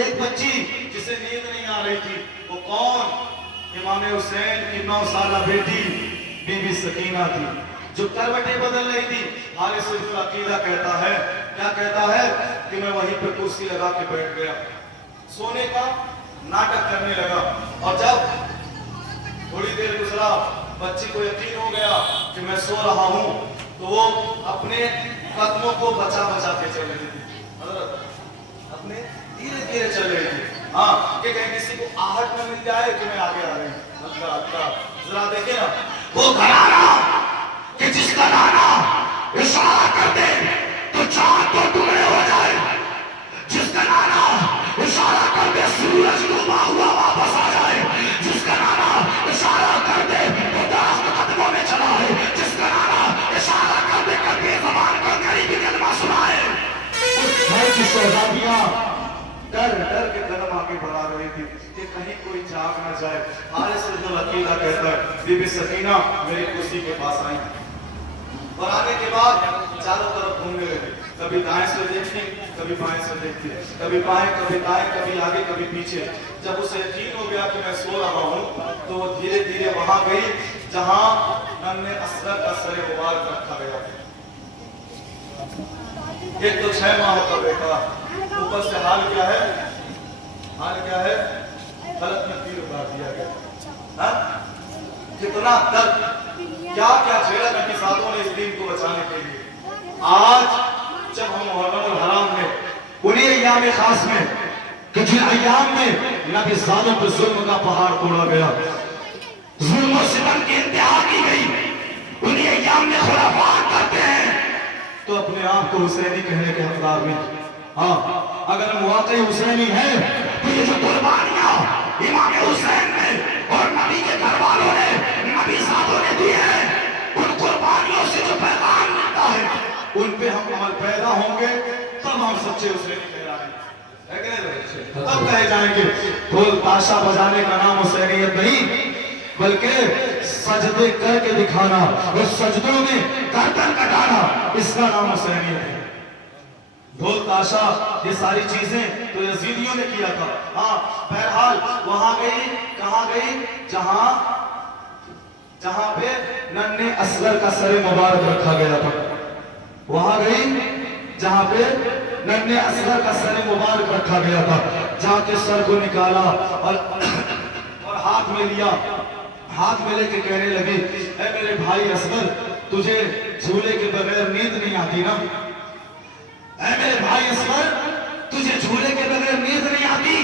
एक बच्ची जिसे नींद नहीं आ रही थी। वो कौन? इमाम हुसैन की 9 साला बेटी बीबी सकीना थी, जो करवटें बदल रही थी। हारिस इब्नुल अकीदा कहता है, क्या कहता है कि मैं वहीं पर कुर्सी लगा के बैठ गया, सोने का नाटक करने लगा। और जब थोड़ी देर गुजरा, बच्ची को यकीन हो गया कि मैं सो रहा हूं, तो वो अपने कदमों को बचा बचा के चल रही थी, अपने धीरे धीरे चल रही थी। हाँ, कि कहीं किसी को आहट न मिल जाए कि मैं आगे आ रही हूँ। जरा देखे ना वो घराना कि जिसका नाना इशारा कर दे तो चांद तो टुकड़े हो जाए, जिसका नाना इशारा कर दे सूरज डूबा हुआ वापस आ जाए, जिसका नाना इशारा कर दे तो दरख्त कदमों में चला है, जिसका नाना इशारा कर दे कभी ज़बान पर गरीबी कलमा सुनाए। उस घर की शहजादियां डर डर के कदम आगे बढ़ा रही थी कि कहीं कोई जाग न जाए। हारिस इब्नुल अकीदा कहता है, बीबी सकीना मेरी कुर्सी के पास आई और आने के बाद चारों तरफ घूमने लगी, कभी दाएं से देखती, कभी बाएं से देखती, कभी बाएं कभी दाएं, कभी आगे कभी पीछे। जब उसे यकीन हो गया कि मैं सो रहा हूँ, तो वो धीरे धीरे वहां गई जहां नन्हे असगर का सरे मुबारक रखा गया। एक तो 6 माह का बेटा, ऊपर से हाल क्या है, हाल क्या है, गलत में तीर उतार दिया गया। कितना दर्द, क्या क्या झेला नबी सादों ने इस दीन को बचाने के लिए। आज जब हम मुहर्रम हराम में उन्हीं अय्याम खास में कि जिन अय्याम में नबी सादों पर जुल्म का पहाड़ तोड़ा गया, जुल्म और सितम की इंतहा की गई, उन्हीं अय्याम में खुराफात करते हैं तो अपने आप को हुसैनी कहने के हकदार में। हाँ, अगर हम वाकई हुसैनी हैं तो ये जो कुर्बानियां इमाम हुसैन ने और नबी के घर वालों ने, नबी साहबों ने दी है, उन कुर्बानियों से जो पैगाम मिलता है उन पे हम अमल पैदा होंगे, तब हम सच्चे हुसैनी कहलाएंगे, तब कहे जाएंगे। ढोल ताशा बजाने का नाम हुसैनियत नहीं, बल्कि सजदे करके दिखाना, और सजदों में गर्दन कटाना, इसका नाम हुसैनियत है। ढोल ताशा ये सारी चीजें तो यजीदियों ने किया था। हाँ, बहरहाल वहां गई, कहां गई, जहां पे नन्हे असगर का सरे मुबारक रखा गया था, वहां गई जहां पे नन्हे असगर का सरे मुबारक रखा गया था। जहां के सर को निकाला और हाथ में लिया, हाथ में लेके कहने लगे, ऐ मेरे भाई असगर, तुझे झूले के बगैर नींद नहीं आती ना? ऐ मेरे भाई असगर, तुझे झूले के बगैर नींद नहीं आती?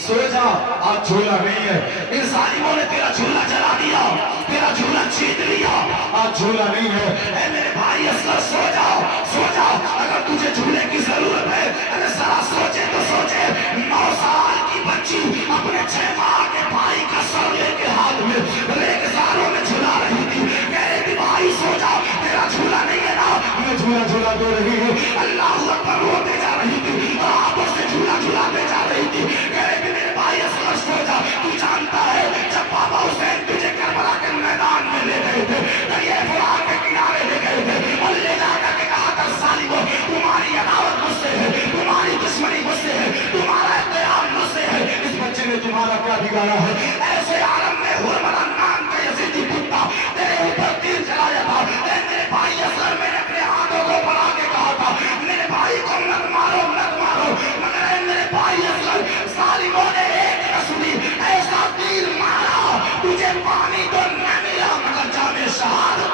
सो जा, आज झूला नहीं है, इन जालिमों ने तेरा झूला जला दिया, तेरा झूला छीन लिया, आज झूला नहीं है। ऐ मेरे भाई असगर, सो जाओ, सो जाओ, अगर तुझे झूले की जरूरत है, अरे जरा सोचे तो सोचे, 9 साल की बच्ची अपने 6 माह के भाई का सर लेके हाथ में रेगिस्तानों में झूला रही थी, कह रही थी भाई सो जाओ, तेरा झूला नहीं है ना? मैं झूला झूला दे रही हूँ, अल्लाह अकबर रोते जा रही थी, आपस में झूला झूलाते जा रही थी, कह रही थी मेरे भाई असगर सो जा। तू जानता है जब बाबा हुसैन तुझे करबला के मैदान में ले गए थे, दरिया फुरात के किनारे ले गए थे, और ले जाकर के कहा था सालिमो, तुम्हारी अदावत मुझसे है, तुम्हारी दुश्मनी मुझसे है, तुम्हारा इख्तियार मुझसे है, इस बच्चे ने तुम्हारा क्या बिगाड़ा है? ऐसे आलम में हुरमला नाम का यजीदी कुत्ता तेरे ऊपर तीर चलाया था। मेरे भाई असगर, मैंने अपने हाथों को बढ़ा के कहा था मेरे भाई को मत मारो, मत मारो, मगर मेरे भाई असगर सालिमों ने एक रसूली ऐसा तीर मारा, तुझे पानी तो न मिला मगर जामे शहादत।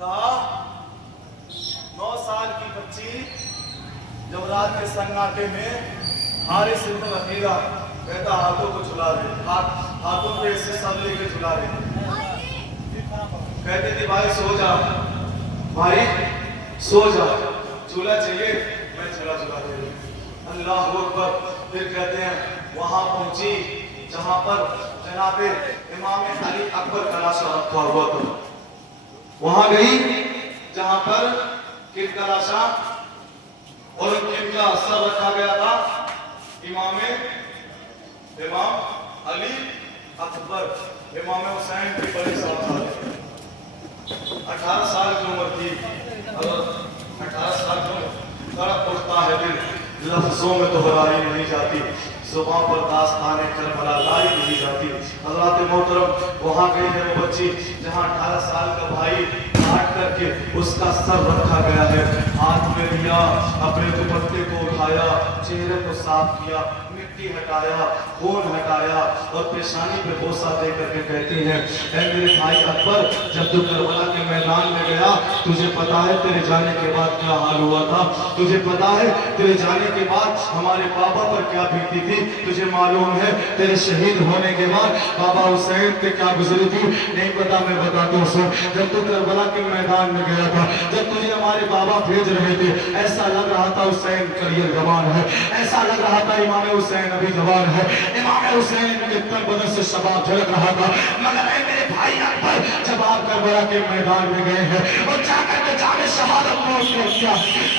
कहा 9 साल की बच्ची जब रात के सन्नाटे में हारिस इब्न रहीरा कहता हाथों को झुला दे, हाथों पे ऐसे सब लेके झुला दे। कहती थी भाई सो जा, भाई सो जा, झूला चाहिए मैं झूला झुला दे रही। अल्लाह अकबर। फिर कहते हैं वहां पहुंची जहां पर जनाबे इमाम अली अकबर का लाशा रखा हुआ था। वहां गई जहां पर किनका लाशा और किनका सर रखा गया था, इमाम अली अकबर, इमाम हुसैन के बड़े साहब थे। 18 साल की उम्र थी और 18 साल की उम्र तड़प उठता है दिल, लफ्जों में दोहराई नहीं जाती, जुबान पर दास्ताने करबला लाई नहीं जाती। हज़रात मोहतरम वहां गई है वो बच्ची जहां 18 साल का भाई काट करके उसका सर रखा गया है। हाथ में लिया, अपने दुपट्टे को उठाया, चेहरे को साफ किया, मिट्टी हटाया, खून हटाया और पेशानी पे बोसा दे करके कहती है ऐ मेरे भाई अकबर, जब तू करबला के मैदान में गया तुझे पता है तेरे जाने के बाद क्या हाल हुआ था, तुझे पता है तेरे जाने के बाद हमारे बाबा पर क्या बीती थी, तुझे मालूम है तेरे शहीद होने के बाद बाबा हुसैन पे क्या गुजरी थी। नहीं पता, मैं बताता हूँ। जब तू करबला के मैदान में गया था, जब तुझे हमारे बाबा भेज रहे थे, ऐसा लग रहा था हुसैन करियर जवान है, ऐसा लग रहा था इमाम हुसैन अभी जवान है, इमाम हुसैन के तन बदन से शबाब झलक रहा था। मगर ऐ मेरे भाई अकबर, जब आप करबला के मैदान में गए हैं और जाकर के जामे शहादत नोश किया,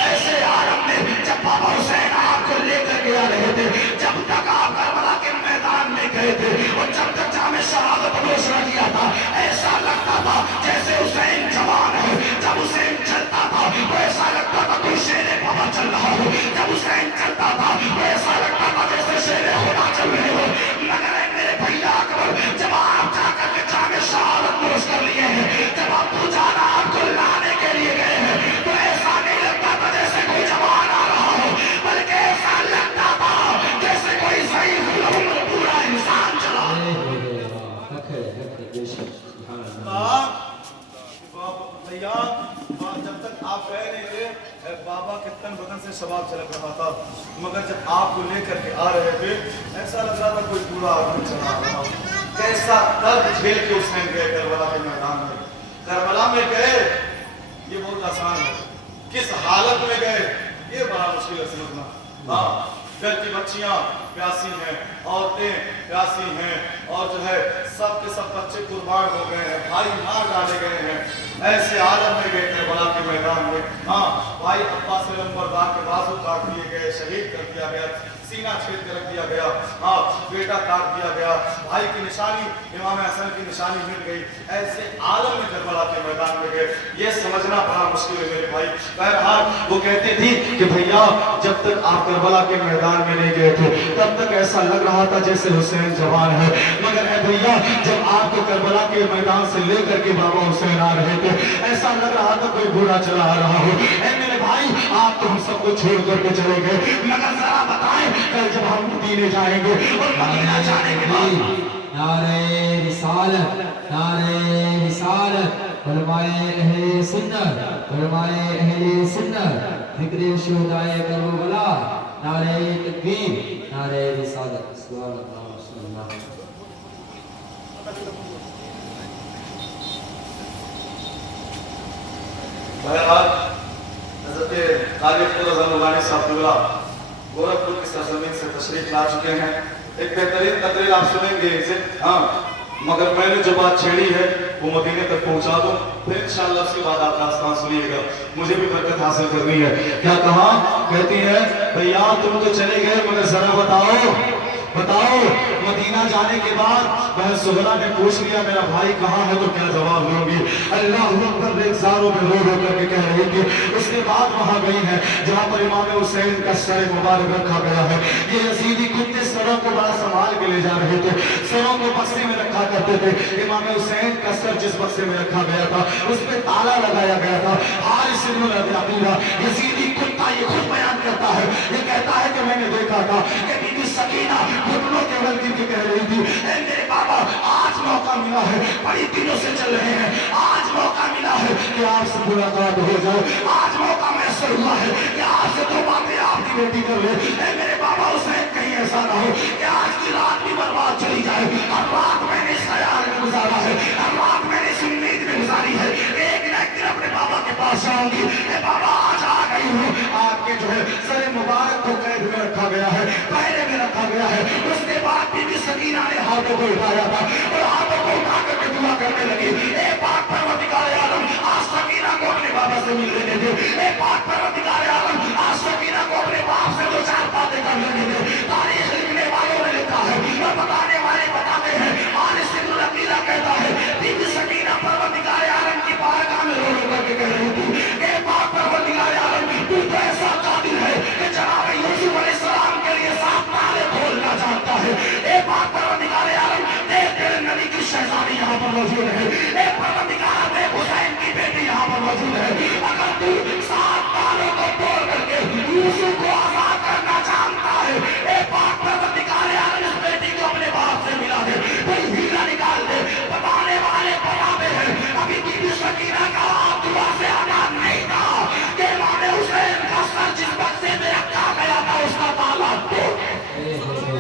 ऐसे आलम में जब बाबा हुसैन आपको लेकर के आ रहे थे, जब तक आप करबला के मैदान में गए थे और जब तक जामे शहादत नोश न किया था, ऐसा लगता था जैसे हुसैन जवान है। जब हुसैन चलता था तो ऐसा लगता था कोई शेर बाबा चल रहा हो, जब हुसैन चलता था तो ऐसा लगता था जैसे शेर खुदा चल रहे हो। मगर मेरे भैया अकबर, जब आप जाकर के जामे शहादत नोश कर लिए हैं, जब आप पूजाना आपको लाने के लिए गए हैं, तो ऐसा नहीं लगता था जैसे कोई जवान आ रहा हो, बल्कि ऐसा लगता था जैसे कोई ज़ईफ़ उम्र पूरा इंसान चला। भैया जब तक आप गए नहीं थे बाबा के तन बदन से शबाब झलक रहा था, मगर जब आपको लेकर के आ रहे थे ऐसा लग रहा था कोई पूरा आदमी चला रहा। कैसा दर्द झेल के हुसैन गए करबला के मैदान में। करबला में गए ये बहुत आसान है, किस हालत में गए ये बड़ा मुश्किल है समझना। हाँ, घर की बच्चियां प्यासी हैं, औरतें प्यासी हैं और जो है सब के सब बच्चे कुर्बान हो गए हैं, भाई मार डाले गए हैं। ऐसे आलम में गए करबला के मैदान में। हाँ, भाई अब्बास नंबरदार के बाजू काट दिए गए, शहीद कर दिया गया, सीना छेद कर रख दिया गया। हाँ, बेटा काट दिया गया, भाई की निशानी इमाम हसन की निशानी मिल गई। ऐसे आलम में करबला के मैदान में गए, ये समझना बड़ा मुश्किल है मेरे भाई। बहरहाल वो कहती थी कि भैया जब तक आप करबला के मैदान में नहीं गए थे तब तक ऐसा लग रहा था जैसे हुसैन जवान है, मगर है भैया जब आपको करबला के मैदान से लेकर के बाबा हुसैन आ रहे थे ऐसा लग रहा था कोई बूढ़ा चला आ रहा हो। ऐ मेरे भाई आप तो हम सबको छोड़ करके चले गए, मगर जरा बताएं कल जब हम मदीने जाएंगे और मदीना जाने के बाद नारे रिसालत, नारे रिसालत, उलमाए अहले सुन्नत, उलमाए अहले सुन्नत, जिक्र शुहदाए करबला, नारे तकबीर, नारे रिसालत। सुभान अल्लाह, सुभान अल्लाह। बहरहाल हज़रत खालिद रज़ा साहब गोरखपुर की सरजमीन से तशरीफ ला चुके हैं। एक बेहतरीन तकरीर आप सुनेंगे इनसे। हाँ, मगर मैंने जो बात छेड़ी है वो मदीने तक पहुंचा दूं, फिर इंशाअल्लाह उसके बाद आप दास्तान सुनिएगा, मुझे भी बरकत हासिल करनी है। क्या कहा? कहती है भैया तुम तो चले गए मगर जरा बताओ मदीना जाने के बाद बहन सुहरा ने पूछ लिया मेरा भाई कहाँ है, तो क्या जवाब दूंगी? अल्लाह अकबर रेज़ारों में रो करके कह रही थी। उसके बाद वहां गई है जहां पर इमाम हुसैन का सर मुबारक रखा गया है। ये यजीदी कुत्ते सरों को बड़ा संभाल के ले जा रहे थे, सरों को बक्से में रखा करते थे। इमाम हुसैन का सर जिस बक्से में रखा गया था उस पर ताला लगाया गया था। हारिस इब्न रबीआ यजीदी कुत्ता ये खुद बयान करता है, ये कहता है कि मैंने देखा था कि बीबी सकीना घुटनों के बल गिर के कह रही थी मेरे बाबा आज मौका मिला है, बड़ी दिनों से चल रहे हैं, आज मौका मिला है कि आपसे मुलाकात हो जाए, आज मौका मैसर हुआ है कि आपसे दो बातें आपकी बेटी कर ले। मेरे बाबा हुसैन कहीं ایسا نہ ہو کہ آج کی رات بھی برباد چلی جائے. ہر رات میں نے اس خیال میں گزارا ہے, ہر رات میں نے اس امید میں گزاری ہے, ایک نہ ایک دن اپنے بابا کے پاس جاؤں گی. اے بابا آج آ گئی ہوں. آپ کے جو ہے سر مبارک کو قید میں رکھا گیا ہے, پہرے میں رکھا گیا ہے. اس کے بعد بی بی سکینہ نے ہاتھوں کو اٹھایا تھا اور ہاتھوں کو اٹھا کر کے دعا کرنے لگی, اے پاک پروردگار عالم آج سکینہ کو اپنے بابا سے مل لینے دے. اے پاک پروردگار عالم آج سکینہ کو اپنے باپ سے دو چار باتیں کر لینے دے. تاریخ لکھنے والوں نے لکھا ہے اور بتانے والے بتاتے ہیں, حارث بن العقیلہ کہتا ہے بی بی سکینہ پروردگار عالم کی بارگاہ میں رو رو کر کے کہہ رہی تھی, اے پاک پروردگار عالم تو ایسا قادر ہے کہ جناب یوسف علیہ السلام کے لیے صاف تالے کھولنا جانتا ہے. اے پاک پروردگار عالم دیکھ تیرے نبی کی شہزادی یہاں پر موجود ہے. اے پروردگار دیکھ حسین کی بیٹی یہاں پر موجود ہے. اگر تو صاف تالوں کو توڑ کر کے یوسف کو آزاد کرنا چاہتا ہے, اے پاک پروردگار عالم اس بیٹی کو اپنے باپ سے ملا دے, کوئی ہیلا نکال دے. بتانے والے بتاتے ہیں ابھی بی بی سکینہ کا آپ دعا سے آزاد نہیں تھا کہ امام حسین کا سر جس بکسے میں رکھا گیا تھا اس کا تالا توڑ.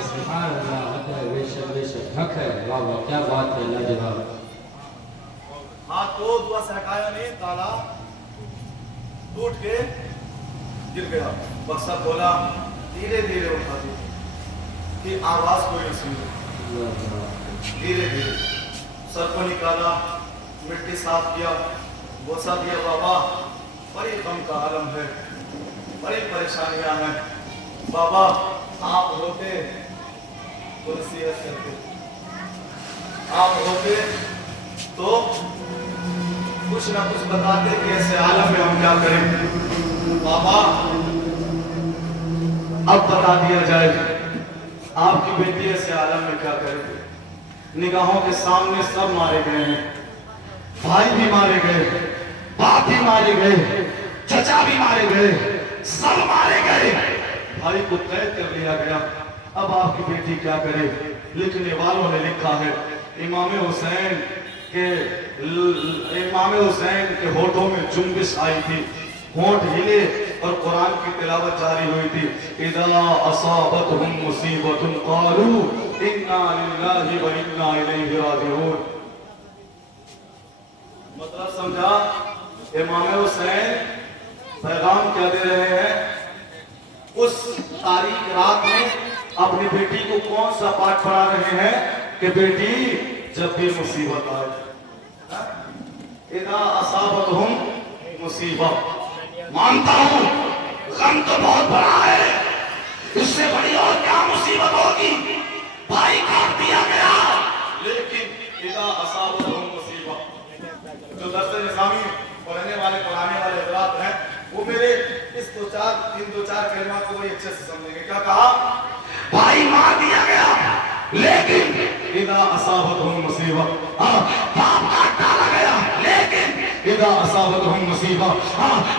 سبحان اللہ, بے شک حق ہے. واہ واہ کیا بات ہے لاجواب. ہاتھ کو دعا سے ہٹایا نہیں, تالا ٹوٹ کے گر گیا. بکسا کھولا, دھیرے دھیرے اٹھا دی کہ آواز کوئی نہ سنے. دھیرے دھیرے سر کو نکالا, مٹی صاف کیا, بوسا دیا. بابا بڑی غم کا عالم ہے, بڑی پریشانیاں ہیں. بابا آپ ہوتے تو نصیحت کرتے, آپ ہوتے تو کچھ نہ کچھ بتاتے کہ ایسے عالم میں ہم کیا کریں. بابا اب بتا دیا جائے آپ کی بیٹی ایسے عالم میں کیا کرے. نگاہوں کے سامنے سب مارے گئے ہیں, بھائی بھی مارے گئے, باپ بھی مارے گئے, چچا بھی مارے گئے, سب مارے گئے. بھائی کو قید کر لیا گیا. اب آپ کی بیٹی کیا کرے. لکھنے والوں نے لکھا ہے امام حسین کے ہونٹوں میں جنبش آئی تھی, ہونٹ ہلے اور قرآن کی تلاوت جاری ہوئی تھی. اذا اصابتهم مصیبت قالوا انا للہ و انا الیہ راجعون. مطلب سمجھا. امام حسین پیغام کیا دے رہے ہیں, اس تاریخ رات میں اپنی بیٹی کو کون سا پاٹ پڑھا رہے ہیں کہ بیٹی جب بھی مصیبت آئے, اذا اصابتهم مصیبت. مانتا ہوں غم تو بہت بڑا ہے, اس سے بڑی اور کیا مصیبت ہوگی. بھائی کاٹ دیا گیا, لیکن اذا اصابتهم مصیبت. جو درس نظامی پڑھنے والے پڑھانے والے حضرات ہیں وہ میرے اس دو چار کلمات کو بڑی اچھے سے سمجھیں گے. کیا کہا, بھائی مار دیا گیا لیکن اذا اصابتهم مصیبت. باپ کاٹ ڈالا گیا لیکن اذا اصابتهم مصیبت.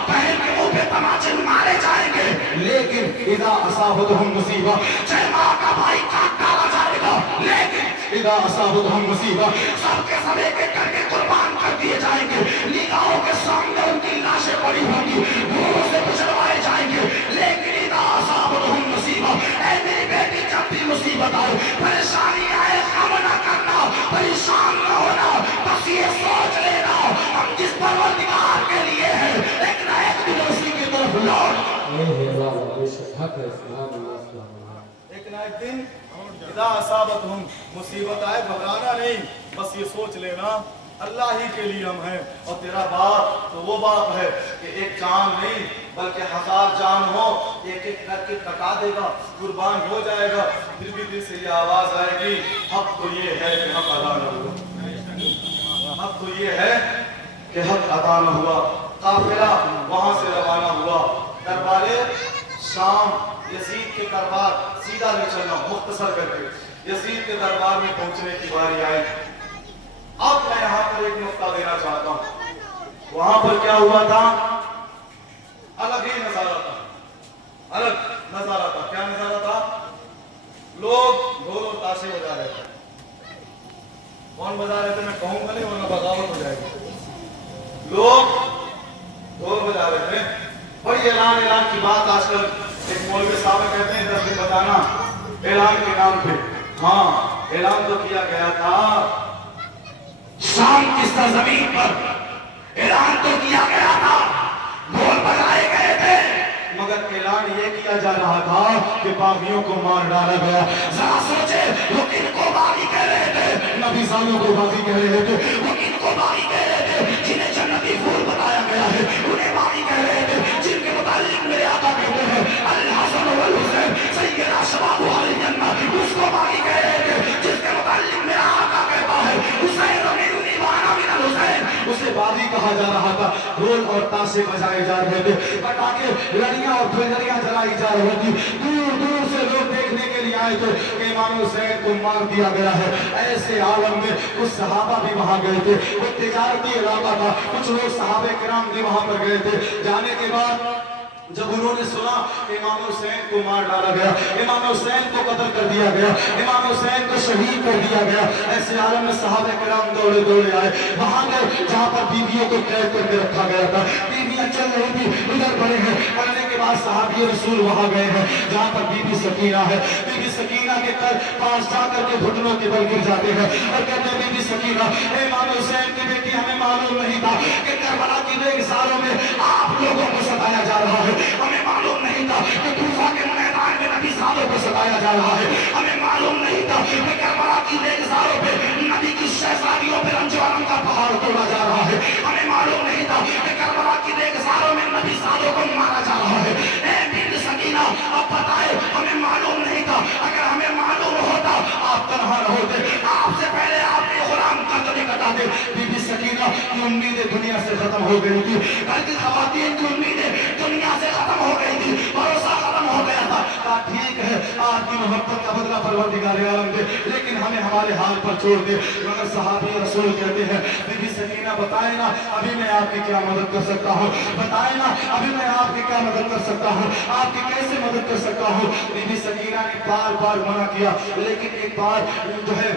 بہن کے منہ پہ تماچے مارے جائیں گے لیکن اذا اصابتهم مصیبت. چھ ماں کا بھائی کاٹ ڈالا جائے گا لیکن اذا اصابتهم مصیبت. سب کے سب ایک ایک کر کے قربان کر دیے جائیں گے. نگاہوں کے سامنے ان کی لاشیں پڑی ہوں گی, منہ سے کچلوائے جائیں گے لیکن اذا اصابتهم مصیبت. اے میری بیٹی جب بھی مصیبت آئے, پریشانی آئے, غم نہ کرنا, پریشان نہ ہونا, بس یہ سوچ لینا ہم جس پروردگار کے لیے ہیں ایک نہ ایک دن اسی کی طرف لوٹ. ایک نہ ایک دن اذا اصابتهم مصیبت آئے, گھبرانا نہیں, بس یہ سوچ لینا اللہ ہی کے لیے ہم ہیں. اور تیرا باپ تو وہ باپ ہے کہ ایک جان نہیں بلکہ 1000 جان ہو ایک ایک کر کے کٹا دے گا, قربان ہو جائے گا. پھر بھی دل سے یہ آواز آئے گی حق تو یہ ہے کہ حق ادا نہ ہوا, حق تو یہ ہے کہ حق ادا نہ ہوا. قافلہ وہاں سے روانہ ہوا. دربار شام یزید کے دربار سیدھا نہیں چلنا, مختصر کر کے یزید کے دربار میں پہنچنے کی باری آئی. اب میں یہاں پر ایک نقطہ دینا چاہتا ہوں. وہاں پر کیا ہوا تھا, الگ ہی نظارہ تھا, الگ نظارہ تھا. کیا نظارہ تھا, لوگ ڈھول اور تاشے بجا رہے تھے. کون بجا رہے تھے میں کہوں گا نہیں ورنہ بغاوت ہو جائے گی. لوگ ڈھول بجا رہے تھے. بڑی اعلان کی بات آج کل ایک مولوی صاحب کہتے ہیں 10 دن بتانا اعلان کے نام پہ ہاں اعلان تو کیا گیا تھا شام کی سرزمین پر، اعلان تو کیا گیا تھا، ڈھول بجائے گئے تھے، مگر اعلان یہ کیا جا رہا تھا کہ باغیوں کو مار ڈالا گیا۔ ذرا سوچے وہ کن کو باغی کہہ رہے تھے؟ نبی سالوں کو باغی کہہ رہے تھے۔ وہ کن کو باغی کہہ رہے تھے؟ جنہیں جنتی پھول بتایا گیا ہے انہیں باغی کہہ رہے تھے، جن کے متعلق میرے آقا کہتے ہیں الحسن والحسین سیدنا شباب اہل الجنہ، اس کو باغی کہہ رہے تھے جس کے متعلق میرا آقا کہتا ہے حسین امین دیوانہ من الحسین، اسے باغی کہا جا رہا تھا۔ ڈھول اور تاشے بجائے جا رہے تھے، پٹاخے لڑیاں اور پھلجھڑیاں جلائی جا رہی تھی، دور دور سے لوگ دیکھنے کے لیے آئے تھے کہ امام حسین کو مار دیا گیا ہے۔ ایسے عالم میں کچھ صحابہ بھی وہاں گئے تھے، وہ تجارتی علاقہ تھا، کچھ لوگ صحابہ کرام بھی وہاں پر گئے تھے۔ جانے کے بعد جب انہوں نے سنا کہ امام حسین کو مار ڈالا گیا، امام حسین کو قتل کر دیا گیا، امام حسین کو شہید کر دیا گیا، ایسے عالم میں صحابہ کرام دوڑے دوڑے آئے، وہاں گئے جہاں پر بیویوں کو قید کر کے رکھا گیا تھا، بیویاں چل رہی تھی، ادھر بڑے ہیں، پڑھنے کے بعد صحابی رسول وہاں گئے ہیں جہاں پر بی بی سکینہ ہے۔ بی بی سکینہ کے پاس جا کر کے گھٹنوں کے بل گر جاتے ہیں اور کہتے ہیں بی بی سکینہ، اے امام حسین کی بیٹی، ہمیں معلوم نہیں تھا کہ کربلا کی ریگزاروں میں آپ لوگوں کو ستایا جا رہا ہے، ہمیں معلوم نہیں تھا کہ کوفہ کے میدان میں نبی صاحبوں کو ستایا جا رہا ہے، ہمیں معلوم نہیں تھا کہ کربلا کی ریگزاروں پہ نبی کی شہزادیوں پہ رنج و الم کا پہاڑ توڑا جا رہا ہے، ہمیں معلوم نہیں تھا کہ کربلا کی ریگزاروں میں نبی صاحبوں کو مارا جا رہا ہے۔ اے بی بی سکینہ، اب بتائے ہمیں معلوم نہیں تھا، اگر ہمیں معلوم ہوتا آپ تنہا نہ ہوتے، آپ سے پہلے آپ نے غلام قتل کٹا دے۔ بی بی سکینہ کی امیدیں دنیا سے ختم ہو گئی تھی، بلکہ خواتین کی امیدیں دنیا سے ختم ہو گئی تھی، بھروسہ ختم ہو گیا تھا۔ کہا ٹھیک ہے آپ کی محبت کا بدلہ پروردگار عالم دے، لیکن ہمیں ہمارے حال پر چھوڑ دے۔ مگر صحابی رسول کہتے ہیں بی بی سکینہ بتائیں نا ابھی میں آپ کی کیا مدد کر سکتا ہوں، بتائیں نا ابھی میں آپ کی کیا مدد کر سکتا ہوں، آپ کی کیسے مدد کر سکتا ہوں۔ بی بی سکینہ نے بار بار منع کیا، لیکن ایک بار جو ہے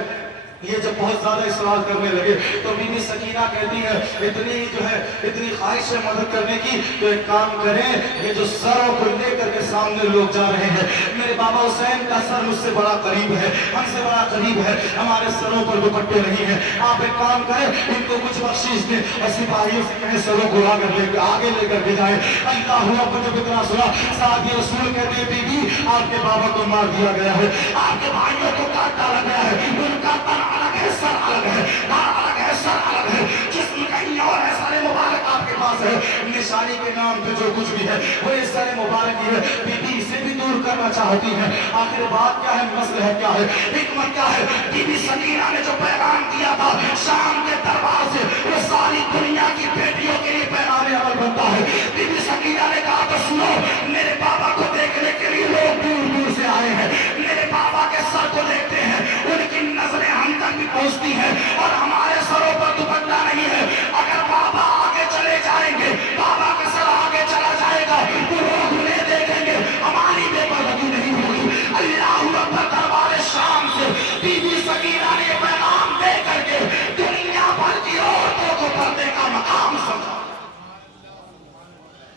یہ جب بہت زیادہ اصرار کرنے لگے تو بی بی سکینہ کہتی ہے اتنی خواہش ہے مدد کرنے کی تو ایک کام کریں، یہ جو سروں کو لے کر کے سامنے لوگ جا رہے ہیں، میرے بابا حسین کا سر مجھ سے بڑا قریب ہے، ہم سے بڑا قریب ہے، ہمارے سروں پر دوپٹے نہیں ہیں، آپ ایک کام کریں ان کو کچھ بخشش دیں اور سپاہیوں سے کہیں سروں کو آگے لے کر کے جائیں۔ اللہ اکبر جب اتنا سنا صحابی رسول کہتے ہیں بی بی آپ کے بابا کو مار دیا گیا ہے، آپ کے بھائیوں کو کاٹ ڈالا گیا ہے، ان کا تن الگ ہے، سر الگ ہے، دار الگ ہے، سر الگ ہے، جسم کہیں اور ہے، سر مبارک آپ کے پاس ہے، نشانی کے نام پہ جو کچھ بھی ہے وہ اس سر مبارک ہی ہے۔ بی بی اسے بھی دور کرنا چاہتی ہے، آخر بات کیا ہے، مسئلہ ہے کیا ہے، حکمت کیا ہے؟ بی بی سکینہ نے جو پیغام دیا تھا شام کے دربار سے وہ ساری دنیا کی بیٹیوں کے لیے پیغام عمل بنتا ہے۔ بی بی سکینہ نے کہا تو سنو، میرے بابا کو دیکھنے کے لیے لوگ دور دور سے آئے ہیں، میرے بابا کے سر کو دیکھتے ہیں، ان کی نظریں ہم تک بھی پہنچتی ہیں اور ہمارے سروں پر دوپٹہ نہیں ہے، اگر بابا آگے چلے جائیں گے، بابا کا سر آگے چلا جائے گا تو لوگ انہیں دیکھیں گے، ہماری بے پردگی نہیں ہوگی۔ اللہ اکبر، دربار شام سے بی بی سکینہ نے پیغام دے کر کے دنیا بھر کی عورتوں کو پردے کا مقام سمجھا،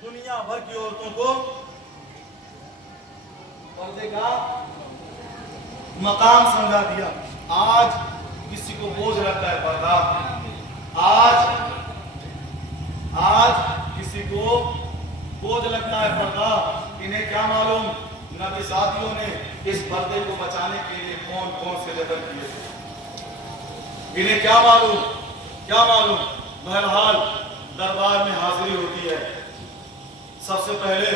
دنیا بھر کی عورتوں کو پردے کا مقام سمجھا دیا۔ آج کسی کو بوجھ لگتا ہے پردہ، آج کسی کو بوجھ لگتا ہے پردہ، انہیں کیا معلوم نبی ساتھیوں نے اس پردے کو بچانے کے لیے کون کون سے جتن کیے تھے، انہیں کیا معلوم۔ بہرحال دربار میں حاضری ہوتی ہے، سب سے پہلے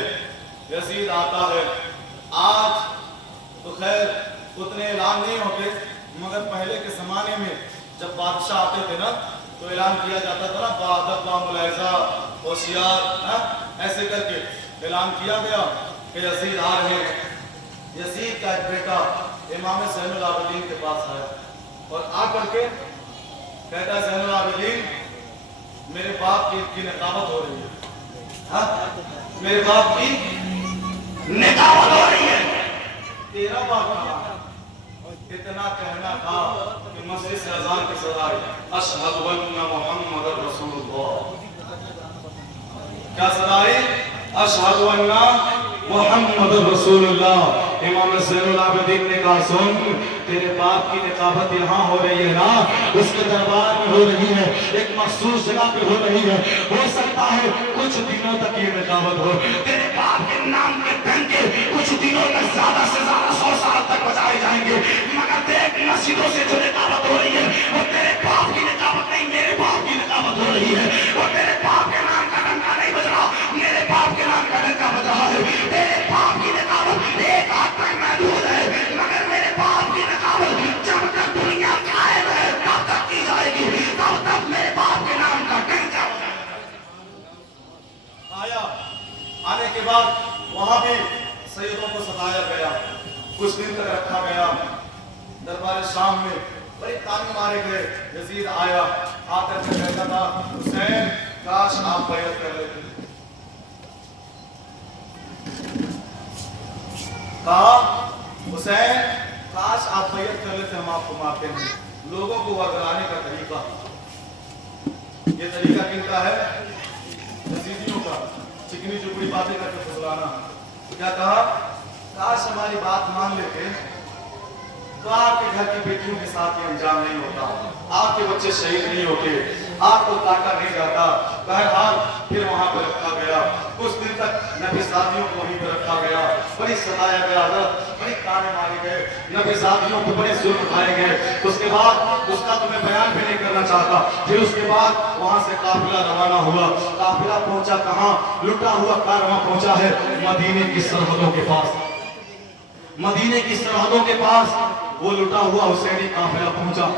یزید آتا ہے۔ آج تو خیر اتنے اعلان نہیں ہوتے، مگر پہلے کے زمانے میں جب بادشاہ آتے تھے نا تو اعلان کیا جاتا تھا نا، بادت و ملاحظہ ہوشیار، ایسے کر کے اعلان کیا گیا کہ یزید آ رہے ہیں۔ یزید کا ایک بیٹا امام زین العابدین کے پاس آیا اور آ کر کے کہتا ہے زین العابدین میرے باپ کی نقابت ہو رہی ہے، میرے باپ کی نقابت ہو رہی ہے، تیرا باپ کہاں؟ اتنا کہنا تھا کہ مسجد سے اذان کی صدا آئی، اشہد ان محمد رسول اللہ، کیا صدا آئی؟ اشہد ان محمد رسول اللہ۔ इमाम ज़ैनुल आबिदीन ने कहा सुन, तेरे बाप की निकाबत यहाँ हो रही है ना, उसके दरबार में हो रही है, एक मखसूस जगह पे हो रही है, हो सकता है कुछ दिनों तक ये निकाबत हो, तेरे बाप के नाम के डंके कुछ दिनों तक ज्यादा से ज्यादा 100 साल तक बजाए जाएंगे, मगर देख मस्जिदों से जो निकाबत हो रही है वो तेरे बाप की निकाबत नहीं, मेरे बाप की निकाबत हो रही है। वो तेरे बाप के नाम का डंका नहीं बज रहा, मेरे बाप के नाम का डंका बज रहा है। तेरे बाप की निकाबत एक हाथ तक महदूद है, मगर मेरे बाप की निकाबत जब तक दुनिया कायम है तब तक की जाएगी, तब तक मेरे बाप के नाम का डंका आया। आने के बाद वहां भी सैयदों को सताया गया, कुछ दिन तक रखा गया दरबार शाम में, बड़े ताने मारे गए। यजीद आया, आकर के कहता था हुसैन काश आप बैत कर लेते। कहा हुसैन काश आप बैत कर लेते, हम आपको मारते हैं। लोगों को वर्गलाने का तरीका, ये तरीका किनका है? यजीदियों का, चिकनी चुपड़ी बातें करके फुसलाना। क्या कहा? काश हमारी बात मान लेते तो आपके घर की बेटियों के साथ ये अंजाम नहीं होता, आपके बच्चे शहीद नहीं होते, आपको काटा नहीं जाता। बहरहाल फिर वहां पर रखा गया, कुछ दिन तक नबी साथियों को वहीं पर रखा गया, बड़ी सताया गया, बड़ी ताने मारे गए, नबी साथियों को बड़े जुल्म उठाए गए। उसके बाद उसका तो मैं बयान भी नहीं करना चाहता। फिर उसके बाद वहां से काफिला रवाना हुआ। काफिला पहुंचा कहाँ? लुटा हुआ कारवां पहुंचा है मदीने की सरहदों के पास। मदीने की सरहदों के पास वो लुटा हुआ हुसैनी काफिला पहुंचा।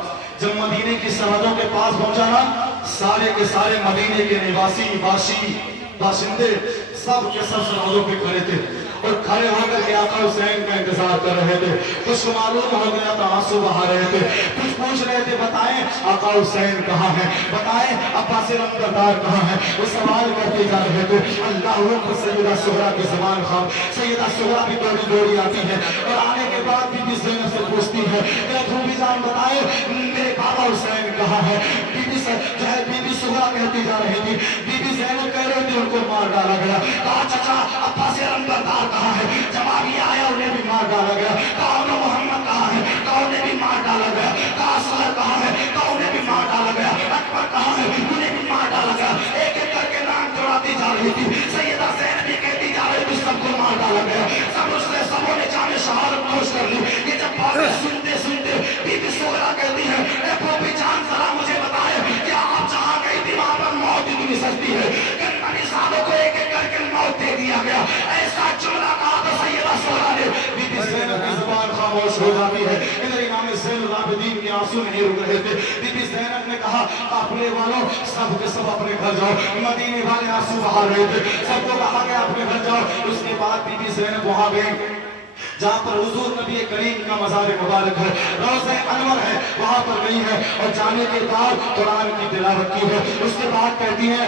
जब मदीने की सरहदों के पास पहुंचा ना, सारे के सारे मदीने के निवासी बाशिंदे सब के सब सरहदों पे खड़े थे और खड़े होकर के आका हुसैन का इंतजार कर रहे थे। कुछ मालूम हो गया तो आंसू बहा रहे थे, कुछ पूछ रहे थे बताएं आका हुसैन कहाँ है, बताएं अब्बास लंगरदार कहाँ है, वो सवाल करते जा रहे थे। अल्लाह पर सैयदा सुहरा की ज़बान खाम, सैयदा सुहरा भी दौड़ी दौड़ी आती है और आने के बाद बीबी ज़ैनब से पूछती है बीबी जान बताए मेरे बाबा हुसैन कहाँ है। बीबी जो है बीबी सुहरा कहती जा रही थी, बीबी ज़ैनब कह रही थी उनको मार डाला गया। कहा चाचा अब्बास लंगरदार कहाँ है? जवाब ये आया उन्हें भी मार डाला गया। कहा मोहम्मद कहाँ है? कहा उन्हें भी मार डाला गया। कहा असगर कहाँ है? कहा उन्हें भी मार डाला गया। अकबर कहाँ है? उन्हें भी मार डाला गया। एक एक करके नाम जोड़ाती जा रही थी। सैयदा ज़ैनब भी कहती जा रही थी सबको मार डाला गया। सबों ने जाने शहादत नोश कर ली। ये जब बातें सुनते सुनते बीबी सुहरा कहती है ए पोपी जान जरा मुझे बताए क्या आप जहाँ गई थी वहाँ पर मौत इतनी सस्ती है कि बनी साहबों को एक एक करके मौत दे दिया गया। ऐसा जुमला कहा तो सैयदा सुहरा ने, बीबी ज़ैनब की ज़बान खामोश हो जाती है। इधर इमाम ज़ैनुल आबिदीन के आंसू नहीं रुक रहे थे। बीबी ज़ैनब ने कहा काफिले वालों सब के सब अपने घर जाओ। मदीने वाले आंसू बहा रहे थे, सबको कहा गया अपने घर जाओ। उसके बाद बीबी ज़ैनब वहां गई जहाँ पर हुजूर नबी करीम का मज़ार मुबारक है, रोज़े अनवर है, वहाँ पर गई है और जाने के बाद कुरान की तिलावत की है। उसके बाद कहती है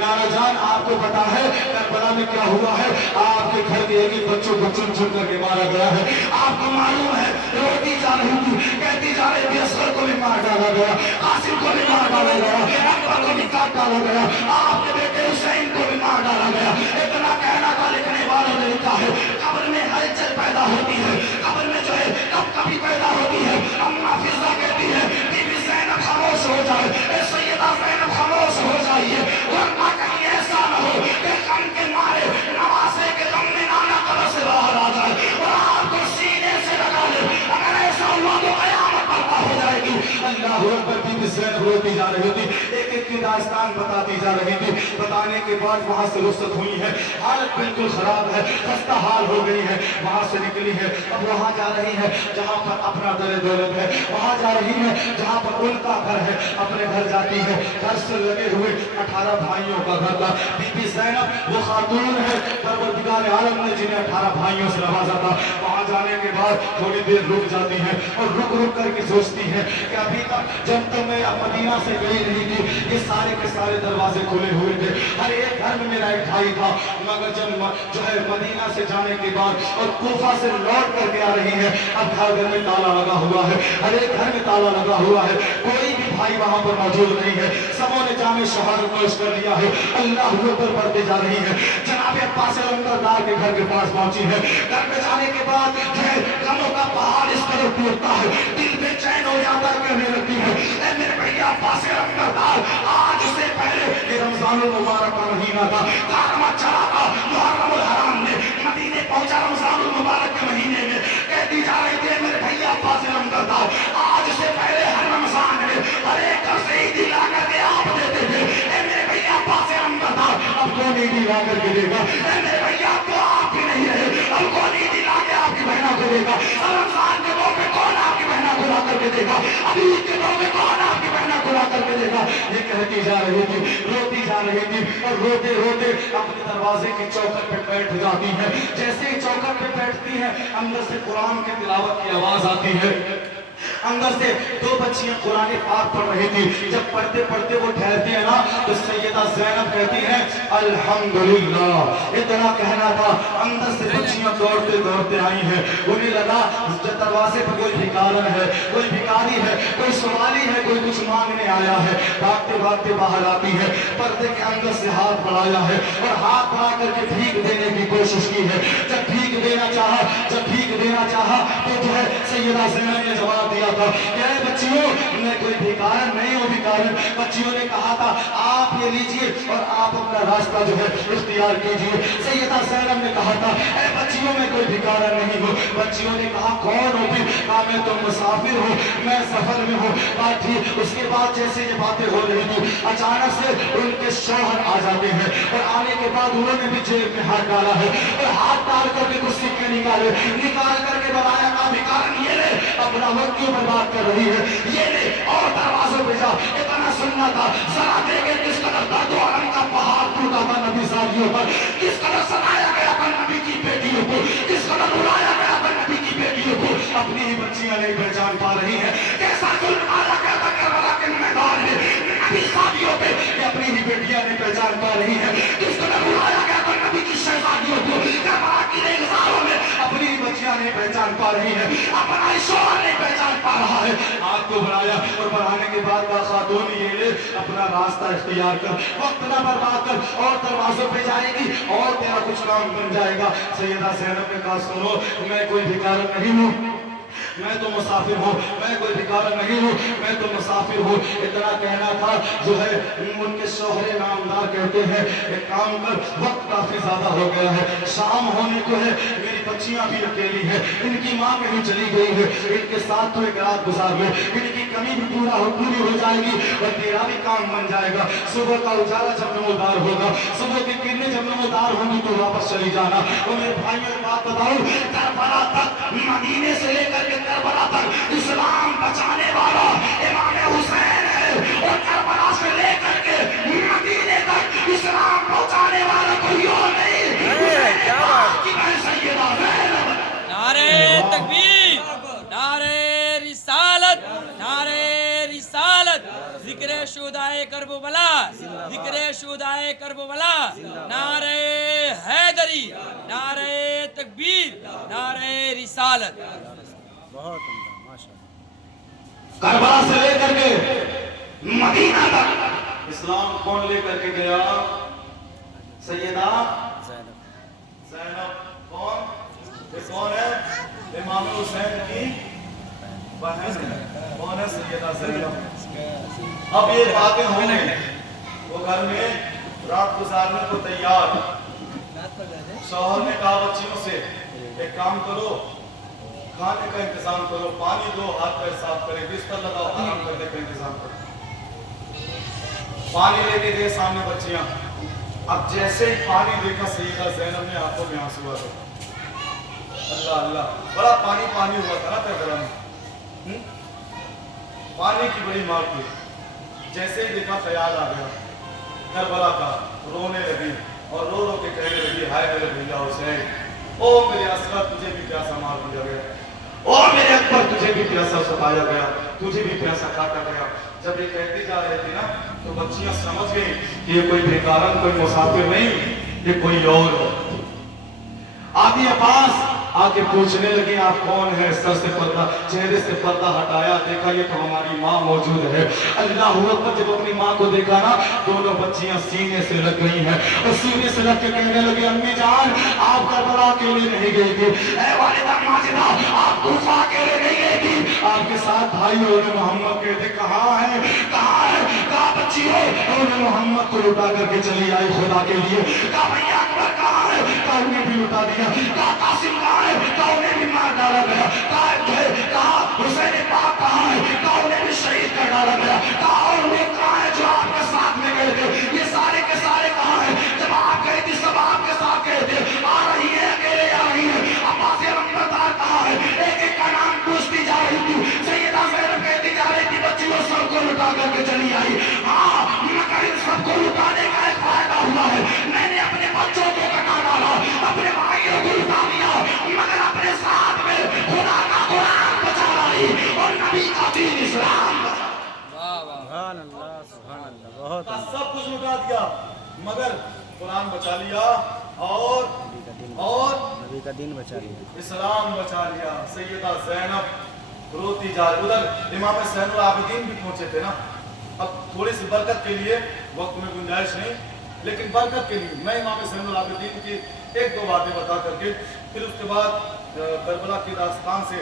नाना जान आपको पता है करबला में क्या हुआ है? आपके घर के एक ही बच्चों को चुन चुन करके मारा गया है। आपको मालूम है? रोती जा रही थी, कहती जा रही थी असगर को भी मार डाला गया, कासिम को भी मार डाला गया, अकबर को भी काट डाला गया, आपके बेटे हुसैन को भी मार डाला गया। इतना कहना था, लिखने वालों ने लिखा है कब्र में हलचल पैदा होती है, कब्र में जो है कभी पैदा होती है। अम्मा फिजा कहती है बीबी ज़ैनब खामोश हो जाए, सैयदा ज़ैनब खामोश हो जाइए, वरना कहीं ऐसा न हो कि गम के मारे नवासे के गम में नाना कब्र से बाहर आ जाए और आपको सीने से लगा ले। अगर ऐसा हुआ तो कयामत बर्पा हो जाएगी। अल्लाह अकबर। बीबी ज़ैनब रोती जा रही थी, एक एक की दास्तान बताती जा रही थी। बताने के बाद वहां से रुखसत हुई है, हालत बिल्कुल खराब है, खस्ता हाल हो गई है, वहां से निकली है। अब वहां जा रही है जहां पर अपना दर दौलत है, वहां जा रही है जहां पर उनका घर है, अपने घर जाती है। घर से लगे हुए 18 भाइयों का घर था। बीबी ज़ैनब वो खातून है परवरदिगार आलम ने जिन्हें 18 भाइयों से नवाजा था। वहां जाने के बाद थोड़ी देर रुक जाती है और रुक रुक करके सोचती है कि अभी तक जब तक मैं मदीना से गई नहीं थी ये सारे के सारे दरवाजे खुले हुए थे, हर एक घर में मेरा एक भाई था। मगर जब जो है मदीना से जाने के बाद और कूफा से लौट करके आ रही है, अब घर घर में ताला लगा हुआ है, हर एक घर में ताला लगा हुआ है, कोई भी भाई वहां पर मौजूद नहीं है, सबों ने जामे शहादत पेश कर लिया है, अल्लाह पर बढ़ते जा रही है। जनाब अब्बास अलमदार के घर के पास पहुंची है। घर में जाने के बाद जो है गमों का पहाड़ इस तरफ टूटता है, दिल बेचैन हो जाता कहने लगती है, ए मेरे भैया अब्बास अलमदार, आज से पहले ये रमजानुल मुबारक का महीना था, कारवां चला था मुहर्रमुल हराम में, मदीने पहुंचा रमजानुल मुबारक के महीने में, कहती जा रही थी मेरे भैया अब्बास अलमदार, आज से पहले हर रमजान में हर एक घर से ईदी ला करके आप देते थे, ए मेरे भैया अब्बास अलमदार, अब कौन ईदी ला करके देगा, ए मेरे भैया तो आप ही नहीं रहे, अब कौन ईदी ला के आपकी बहना को देगा, रमजान के मौके कौन आपकी बहना को ला करके देगा, अभी के मौके कौन आपकी बहना को ला करके देगा। ये कहती जा रही थी, रोती जा रही थी और रोते रोते अपने दरवाजे की चौखट पे बैठ जाती है। जैसे ही चौखट पे बैठती है, अंदर से कुरान की तिलावत की आवाज आती है। अंदर से दो बच्चियां कुरान पाक पढ़ रही थी। जब पढ़ते पढ़ते वो ठहरती है ना, तो सैयदा ज़ैनब कहती है अल्हम्दुलिल्लाह, इतना कहना था। अंदर से बच्चियां दौड़ते दौड़ते आई हैं। उन्हें लगा दरवाजे पर कोई भिखारन है, कोई भिखारी है, कोई सवाली है, कोई कुछ मांगने आया है। भागते भागते बाहर आती है, पर्दे के अंदर से हाथ बढ़ाया है और हाथ बढ़ा करके भीख देने की कोशिश की है। जब भीख देना चाहा तो जो है सैयदा ज़ैनब ने जवाब दिया था कि बच्चियों, मैं कोई भिखारन नहीं हूँ। भिखारन बच्चियों ने कहा था आप ये लीजिए और आप अपना रास्ता जो है इख्तियार कीजिए। सैयदा ज़ैनब ने कहा था ए बच्चियों, मैं कोई भिखारन नहीं हूँ। बच्चियों ने कहा कौन हो फिर? कहा मैं तो मुसाफिर हूँ, मैं सफर में हूँ। बात ठीक। उसके बाद जैसे ये बातें हो रही थी, अचानक से उनके शौहर आ जाते हैं और आने के बाद उन्होंने भी जेब में हाथ डाला है और हाथ डाल करके कुछ सिक्के निकाल करके बताया का भिखारन ये ले, अपना वक्त क्यों बर्बाद कर रही है, ये ले और दरवाजों पे जा। इतना सुनना था, सरा देखे किस कदर दर्द और अलम का पहाड़ टूटा था नबी साथियों पर, किस कदर सताया गया था नबी की बेटियों को, किस कदर रुलाया गया था नबी की बेटियों को। अपनी ही बच्चियां नहीं पहचान पा रही हैं, कैसा जुल्म आया गया था करबला के मैदान में नबी साथियों पे, अपनी ही बेटियां नहीं पहचान पा रही हैं। किस कदर रुलाया गया था नबी की शहजादियों को करबला की रेगिस्तानों में, अपनी ही बच्चियां नहीं पहचान पा रही हैं, अपना शौहर नहीं पहचान पा रहा है। हाथ को बढ़ाया और बढ़ाने के बाद का खातून ये ले, अपना रास्ता इख्तियार कर, वक्त ना बर्बाद कर और दरवाजों पे जाएगी और तेरा कुछ काम बन जाएगा। सैयदा ज़ैनब ने कहा सुनो, मैं कोई भिखारन नहीं हूँ, मैं तो मुसाफिर हूँ, मैं कोई भिखारन नहीं हूँ, मैं तो मुसाफिर हूँ। इतना कहना था। जो है उनके शौहरे नामदार कहते हैं एक काम कर, वक्त काफी ज्यादा हो गया है, शाम होने को है, मेरी बच्चियां भी अकेली है, इनकी माँ कहीं चली गई है, इनके साथ तो एक रात गुजार लो, इनकी कमी भी पूरी हो जाएगी और तेरा भी काम बन जाएगा। सुबह का उजाला जब नमोदार होगा, सुबह की किरणें जब नमोदार होंगी तो वापस चली जाना। और मेरे भाइयों एक बात बताऊं, करबला तक, मदीने से लेकर के करबला तक इस्लाम बचाने वाला इमाम हुसैन है और करबला से लेकर के मदीने तक इस्लाम पहुंचाने वाला कोई और नहीं। नारे तकबीर, नारे रिसालत, नारे रिसालत, जिक्र शुदाए करबला, जिक्र शुदाए करबला, नारे हैदरी, नारे तकबीर, नारे रिसालत। करबला से लेकर के मदीना तक इस्लाम कौन लेकर के गया? सैयदा ज़ैनब। कौन? ये कौन है? इमाम हुसैन की बहन है। कौन है? सैयदा ज़ैनब। अब ये बातें हो गई, वो घर में रात गुजारने को तैयार। शौहर ने कहा बच्चियों से एक काम करो, खाने का इंतजाम करो, पानी दो, हाथ पैर साफ करें, बिस्तर लगाओ, आराम करने का इंतजाम करो। पानी लेके गए सामने बच्चियां। अब जैसे ही पानी देखा सैयदा ज़ैनब ने आंखों में आंसू आ गए। अल्लाह अल्लाह, बड़ा पानी हुआ था ना करबला में, पानी की बड़ी मार थी। जैसे ही देखा ख्याल आ गया करबला का, रोने लगी और रो रो के कहने लगी हाय मेरे भैया हुसैन, ओ मेरे असगर तुझे भी प्यासा मार दिया गया, ओ मेरे अकबर तुझे भी प्यासा सताया गया, तुझे भी प्यासा काटा गया। जब ये कहती जा रही थी ना, तो बच्चियां समझ गई कि ये कोई बेकारन, कोई मुसाफिर नहीं, ये कोई और है। आती है पास, आके पूछने लगी आप कौन है। सर से पर्दा, चेहरे से पर्दा हटाया, देखा ये तो हमारी माँ मौजूद है। अल्लाह अकबर, जब अपनी माँ को देखा ना, दोनों बच्चियां सीने से लग गई हैं और सीने से लग के कहने लगी अम्मी जान आप करबला अकेले नहीं गई थी, ऐ वालिदा माजिदा आप कूफा अकेले नहीं गई थी, आपके साथ भाई और मोहम्मद कहते कहाँ है, कहाँ बच्ची है। और मोहम्मद को लुटा करके चली आई खुदा के लिए। कहा भैया अकबर कहाँ है, कहा उन्हें भी लुटा दिया। कहा कासिम कहाँ है, कहा उन्हें भी मार डाला गया। कहा हुसैन पाक कहाँ है, कहा उन्हें भी शहीद कर डाला गया। कहा और वो कहाँ है जो आपके साथ में गए थे, ये सारे के सारे कहाँ है, जब आप गए थे सब आपके साथ गए थे, आ रही है अकेले आ रही है। अब्बास नंबरदार कहाँ है, एक एक का नाम पूछती जा रही थी। सैयदा ज़ैनब कहती जा रही थी बच्चियों सबको लुटा करके चली आई। हाँ मगर इन सबको लुटाने का एक फायदा हुआ है, मैंने अपने बच्चों को कटा डाला, अपने भाइयों को लुटा दिया, मगर अपने साथ में खुदा का कुरान बचा लाई और नबी का दीन इस्लाम बचा। सब कुछ लुटा दिया मगर कुरान बचा लिया और नबी का दिन बचा लिया, इस्लाम बचा लिया। सैयदा ज़ैनब रोती जा रही। उधर इमाम ज़ैनुल आबिदीन भी पहुंचे थे ना। अब थोड़ी सी बरकत के लिए, वक्त में गुंजाइश नहीं, लेकिन बरकत के लिए मैं इमाम ज़ैनुल आबिदीन की एक दो बातें बता करके फिर उसके बाद करबला की दास्तान से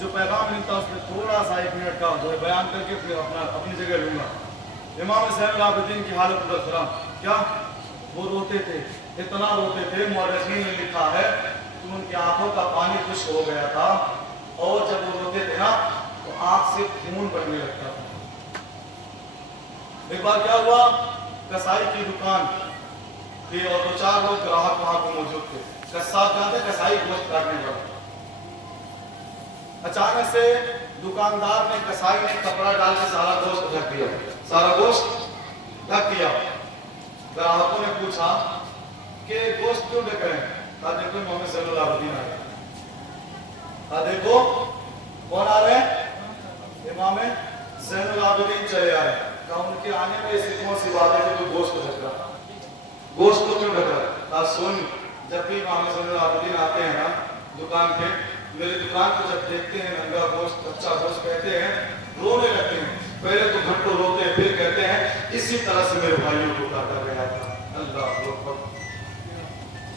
जो पैगाम मिलता है उसमें थोड़ा सा 1 मिनट का जो है बयान करके फिर अपनी जगह लूँगा। इमाम ज़ैनुल आबिदीन की हालत उधर खराब, क्या वो रोते थे, इतना रोते थे, मुअर्रिख़ीन ने लिखा है कि उनकी आंखों का पानी खुश्क हो गया था और जब वो रोते थे ना तो आंख से खून बढ़ने लगता था। एक बार क्या हुआ, कसाई की दुकान थी और 2-4 लोग ग्राहक वहां पर मौजूद थे। कसाई कहाँ थे, कसाई गोश्त काटने वाला। अचानक से दुकानदार ने, कसाई ने कपड़ा डाल के सारा गोश्त ढक दिया, सारा गोश्त ढक दिया। ग्राहकों ने पूछा कि गोश्त क्यों ढक रहे हैं? कहा देखो मोहम्मद ज़ैनुल आबिदीन आ रहे हैं। कहा देखो कौन आ रहे हैं, इमाम ज़ैनुल आबिदीन चले आ रहे हैं। कहा उनके आने में ऐसी कौन सी बात है कि गोश्त को ढक रहा, गोश्त को क्यों ढक रहा? कहा सुन, जब भी इमाम ज़ैनुल आबिदीन आते हैं ना दुकान पे, मेरी दुकान को जब देखते हैं नंगा गोश्त, कच्चा गोश्त, कहते हैं रोने लगते हैं। पहले तो घंटों रोते हैं, फिर कहते हैं इसी तरह से मेरे भाइयों को काटा गया था। अल्लाह अकबर।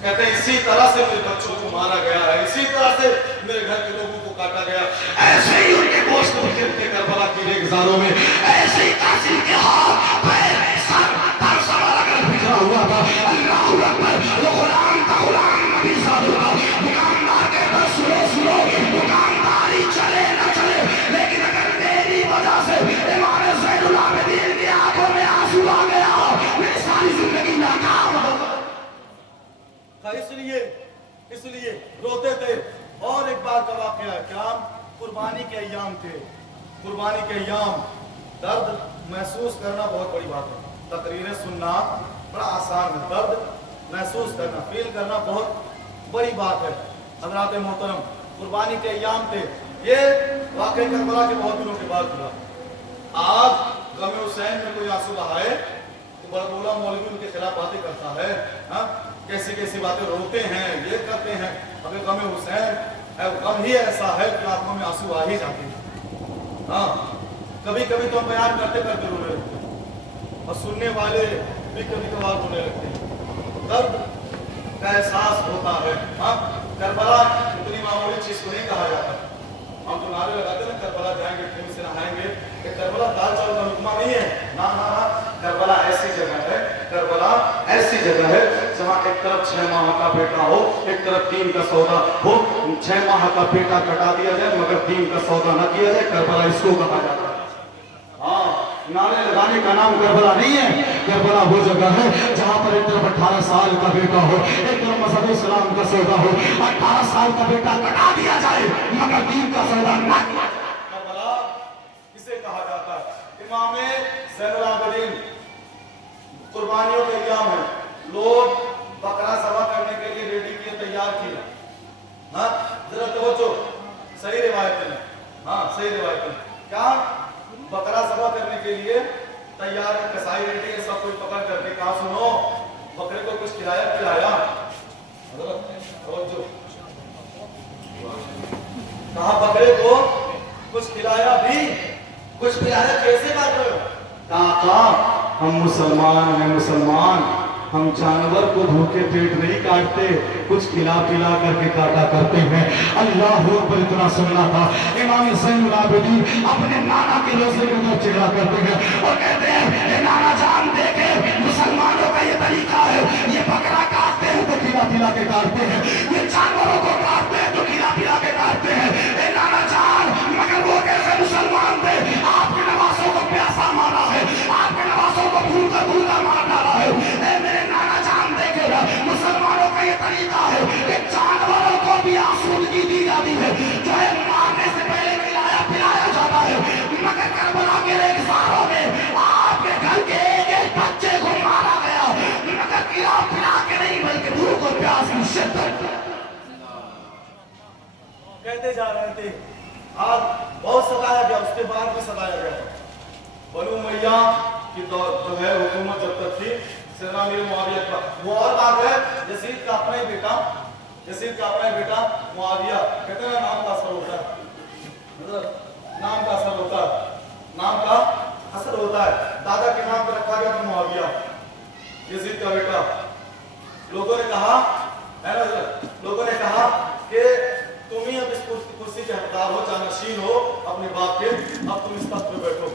कहते हैं इसी तरह से मेरे बच्चों को मारा गया है, इसी तरह से मेरे घर के लोगों को काटा गया। ऐसे ही उनके गोश्त को गिरते करबला की रेगिस्तानों में, ऐसे ही कासिम के हाथ पैर सर पर सवार कर बिखरा हुआ था। अल्लाह अकबर। वो गुलाम था, गुलाम नबी साहब। दुकानदार के बस सुनो सुनो, दुकानदारी चले न चले, लेकिन अगर मेरी वजह से इमाम ज़ैनुल आबिदीन की आंखों में आंसू आ गया, मेरी सारी जिंदगी नाकाम हो गई। इसलिए रोते थे। और एक बार का वाकया है, क्या कुर्बानी के अय्याम थे, कुर्बानी के अय्याम। दर्द महसूस करना बहुत बड़ी बात है, तकरीरें सुनना बड़ा आसान है, दर्द महसूस करना, फील करना बहुत बड़ी बात है। हज़रात मोहतरम, कुर्बानी के अय्याम थे। ये वाकई करबला के बहुत दिनों के बाद हुआ। आज गम हुसैन में कोई आंसू बहाए तो बड़बोला मौलवी उनके खिलाफ बातें करता है, हाँ कैसी कैसी बातें रोते हैं, ये करते हैं। अबे गम हुसैन गम ही ऐसा है कि आंखों में आंसू आ ही जाते हैं। हाँ कभी कभी तो हम बयान करते करते रोने लगते हैं और सुनने वाले भी कभी कभार रोने लगते हैं। दर्द का एहसास होता है। हाँ करबला इतनी मामूली चीज को नहीं कहा जाता। हम तो नारे लगाते हैं करबला जाएंगे, खून से नहाएंगे, कि करबला दाल चावल का लुकमा नहीं है। ना ना ना, करबला ऐसी जगह है, करबला ऐसी जगह है जहाँ एक तरफ 6 माह का बेटा हो, एक तरफ दीन का सौदा हो। 6 माह का बेटा कटा दिया जाए मगर दीन का सौदा न किया जाए, करबला इसको कहा जाता है। हाँ नारे लगाने का नाम करबला नहीं है। करबला वो जगह है जहाँ पर एक तरफ 18 साल का बेटा हो, एक तरफ मज़हब इस्लाम का सौदा हो। 18 साल का बेटा कटा दिया जाए मगर दीन का सौदा न किया जाए, करबला इसे कहा जाता है। इमाम ज़ैनुल आबिदीन, कुर्बानियों के अय्याम है, लोग बकरा ज़बह करने के लिए रेडी किए, तैयार किए। हाँ जरा तवज्जो, सही रिवायत है, हाँ सही रिवायत है। क्या बकरा ज़बह करने के लिए तैयार है, कसाई रेडी है, सब कुछ पकड़ करके। कहा सुनो, बकरे को कुछ खिलाया पिलाया? तवज्जो, कहा बकरे को कुछ खिलाया भी, कुछ खिलाया, कैसे बात करो? काका हम मुसलमान हैं, मुसलमान, हम जानवर को भूखे पेट नहीं काटते, कुछ खिला पिला करके काटा करते हैं। अल्लाह पर इतना सुनना था। इमाम ज़ैनुल आबिदीन अपने नाना के रोज़े के अंदर चिढ़ा करते हैं और कहते हैं ये नाना जान देखे मुसलमानों का ये तरीका है, ये बकरा काटते हैं तो खिला पिला के काटते हैं, ये जानवरों को काटते हैं तो खिला पिला के काटते हैं। ए नाना जान, मगर वो कैसे मुसलमान थे? आपके नवाजों को प्यासा मारा है, आपके नवाजों को भूखा मार डाला है। ए मेरे नाना जान देखेगा, मुसलमानों का ये तरीका है कि जानवरों को भी आसूदगी दी जाती है, जो है मारने से पहले खिलाया पिलाया जाता है। मगर करबला के रेगिस्तानों में आपके घर के एक बच्चे को मारा गया, मगर खिला पिला के नहीं बल्कि भूख और प्यास की शिद्दत। कहते जा रहे थे, आज बहुत सताया गया, उसके बाद भी सताया गया। बनु उमय्या की जो है हुकूमत जब तक थी, सेना मीर मुआविया का वो और बात है, यजीद का अपना ही बेटा, यजीद का अपना ही बेटा मुआविया, कहते हैं नाम का असर होता है, मतलब नाम का असर होता है, नाम का असर होता है। दादा के नाम पर रखा गया था मुआविया, यजीद का बेटा। लोगों ने कहा, है ना, लोगों ने कहा कि तुम ही अब इस कुर्सी के हकदार हो, जानशीन हो अपने बाप के, अब तुम इस तख्त पे बैठो।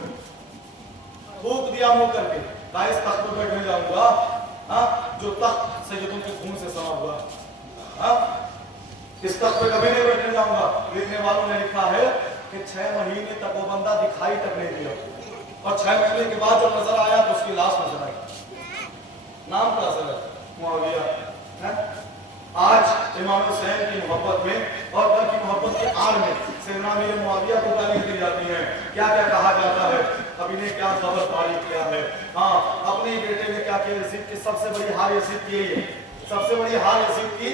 थूक दिया मुंह करके, कहा इस तख्त पे बैठने जाऊंगा, हाँ, जो तख्त सैयदों के खून से सना हुआ, हाँ, इस तख्त पे कभी नहीं बैठने जाऊंगा। लिखने वालों ने लिखा है कि 6 महीने तक वो बंदा दिखाई तक नहीं दिया, और 6 महीने के बाद जब नजर आया तो उसकी लाश नजर आई। नाम का असर है मुआविया, है? आज इमाम हुसैन की मोहब्बत में और घर की मोहब्बत के आड़ में सेना मीर मुआविया को गाली दी जाती है, क्या क्या कहा जाता है, अब इन्हें क्या खबर पारी किया है, हाँ, अपने ही बेटे ने क्या किया। यजीद की सबसे बड़ी हार यजीद की है, सबसे बड़ी हार यजीद की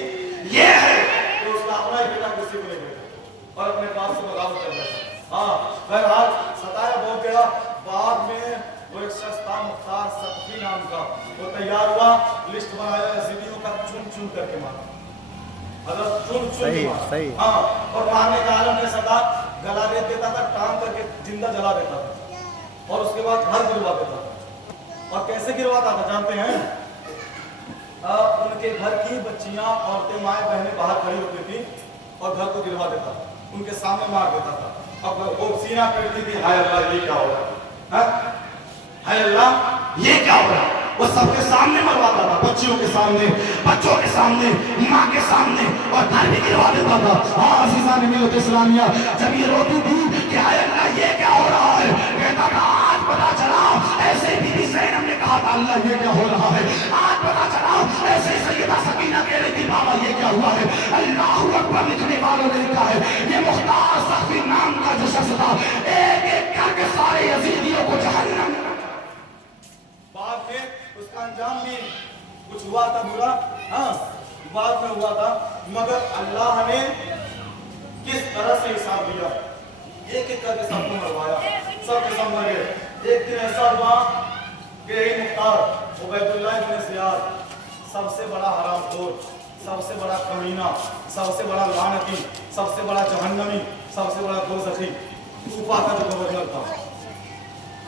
ये है कि उसका अपना ही बेटा कुर्सी को नहीं बैठा और अपने बाप से बगावत कर रहा है। हाँ, बहरहाल सताया बहुत गया। बाद में वो एक शख्स था मुख्तार सब्जी नाम का, वो तैयार हुआ, लिस्ट बनाया, यजीदियों का चुन चुन करके मारा, मतलब चुन चुन के मारा। सही। हाँ, और मारने का आलम कैसा था, गला रेत देता था, टांग करके जिंदा जला देता था, और उसके बाद घर गिरवा देता था। और कैसे गिरवाता था जानते हैं? उनके घर की बच्चियां, औरतें, माएँ, बहनें बाहर खड़ी होती थी और घर को गिरवा देता था, उनके सामने मार देता था। अब वो सीना पीटती थी, हाय अल्लाह ये क्या हो रहा है, हाय अल्लाह ये क्या हो रहा है। वो सबके सामने मरवाता था, बच्चियों के सामने, बच्चों के सामने, माँ के सामने, और घर भी गिरवा देता था। हाँ अज़ीज़ान मिल्लत इस्लामिया, जब ये रोती थी कि हाय अल्लाह ये क्या हो रहा है, कहता था आज पता चला, ऐसे बीबी ज़ैनब ने कहा था अल्लाह ये क्या हो रहा है, आज पता चला, ऐसे सैयदा सकीना कह रही थी बाबा ये क्या हुआ है। अल्लाहु अकबर लिखने वालों ने लिखा है, ये मुख्तार सख्ती नाम का जो शख्स था, एक एक करके सारे यजीदियों को जहन्नम। बाद में उसका अंजाम भी कुछ हुआ था बुरा, हाँ, बाद में हुआ था, मगर अल्लाह ने किस तरह से हिसाब दिया, एक एक करके सबको मरवाया, सबके सब मर गए। एक दिन ऐसा हुआ कि मुख्तार उबैदुल्लाह इब्न ज़ियाद, सबसे बड़ा हरामखोर, सबसे बड़ा कमीना, सबसे बड़ा लानती, सबसे बड़ा जहन्नमी, सबसे बड़ा दोज़खी, कूफा का जो गवर्नर था,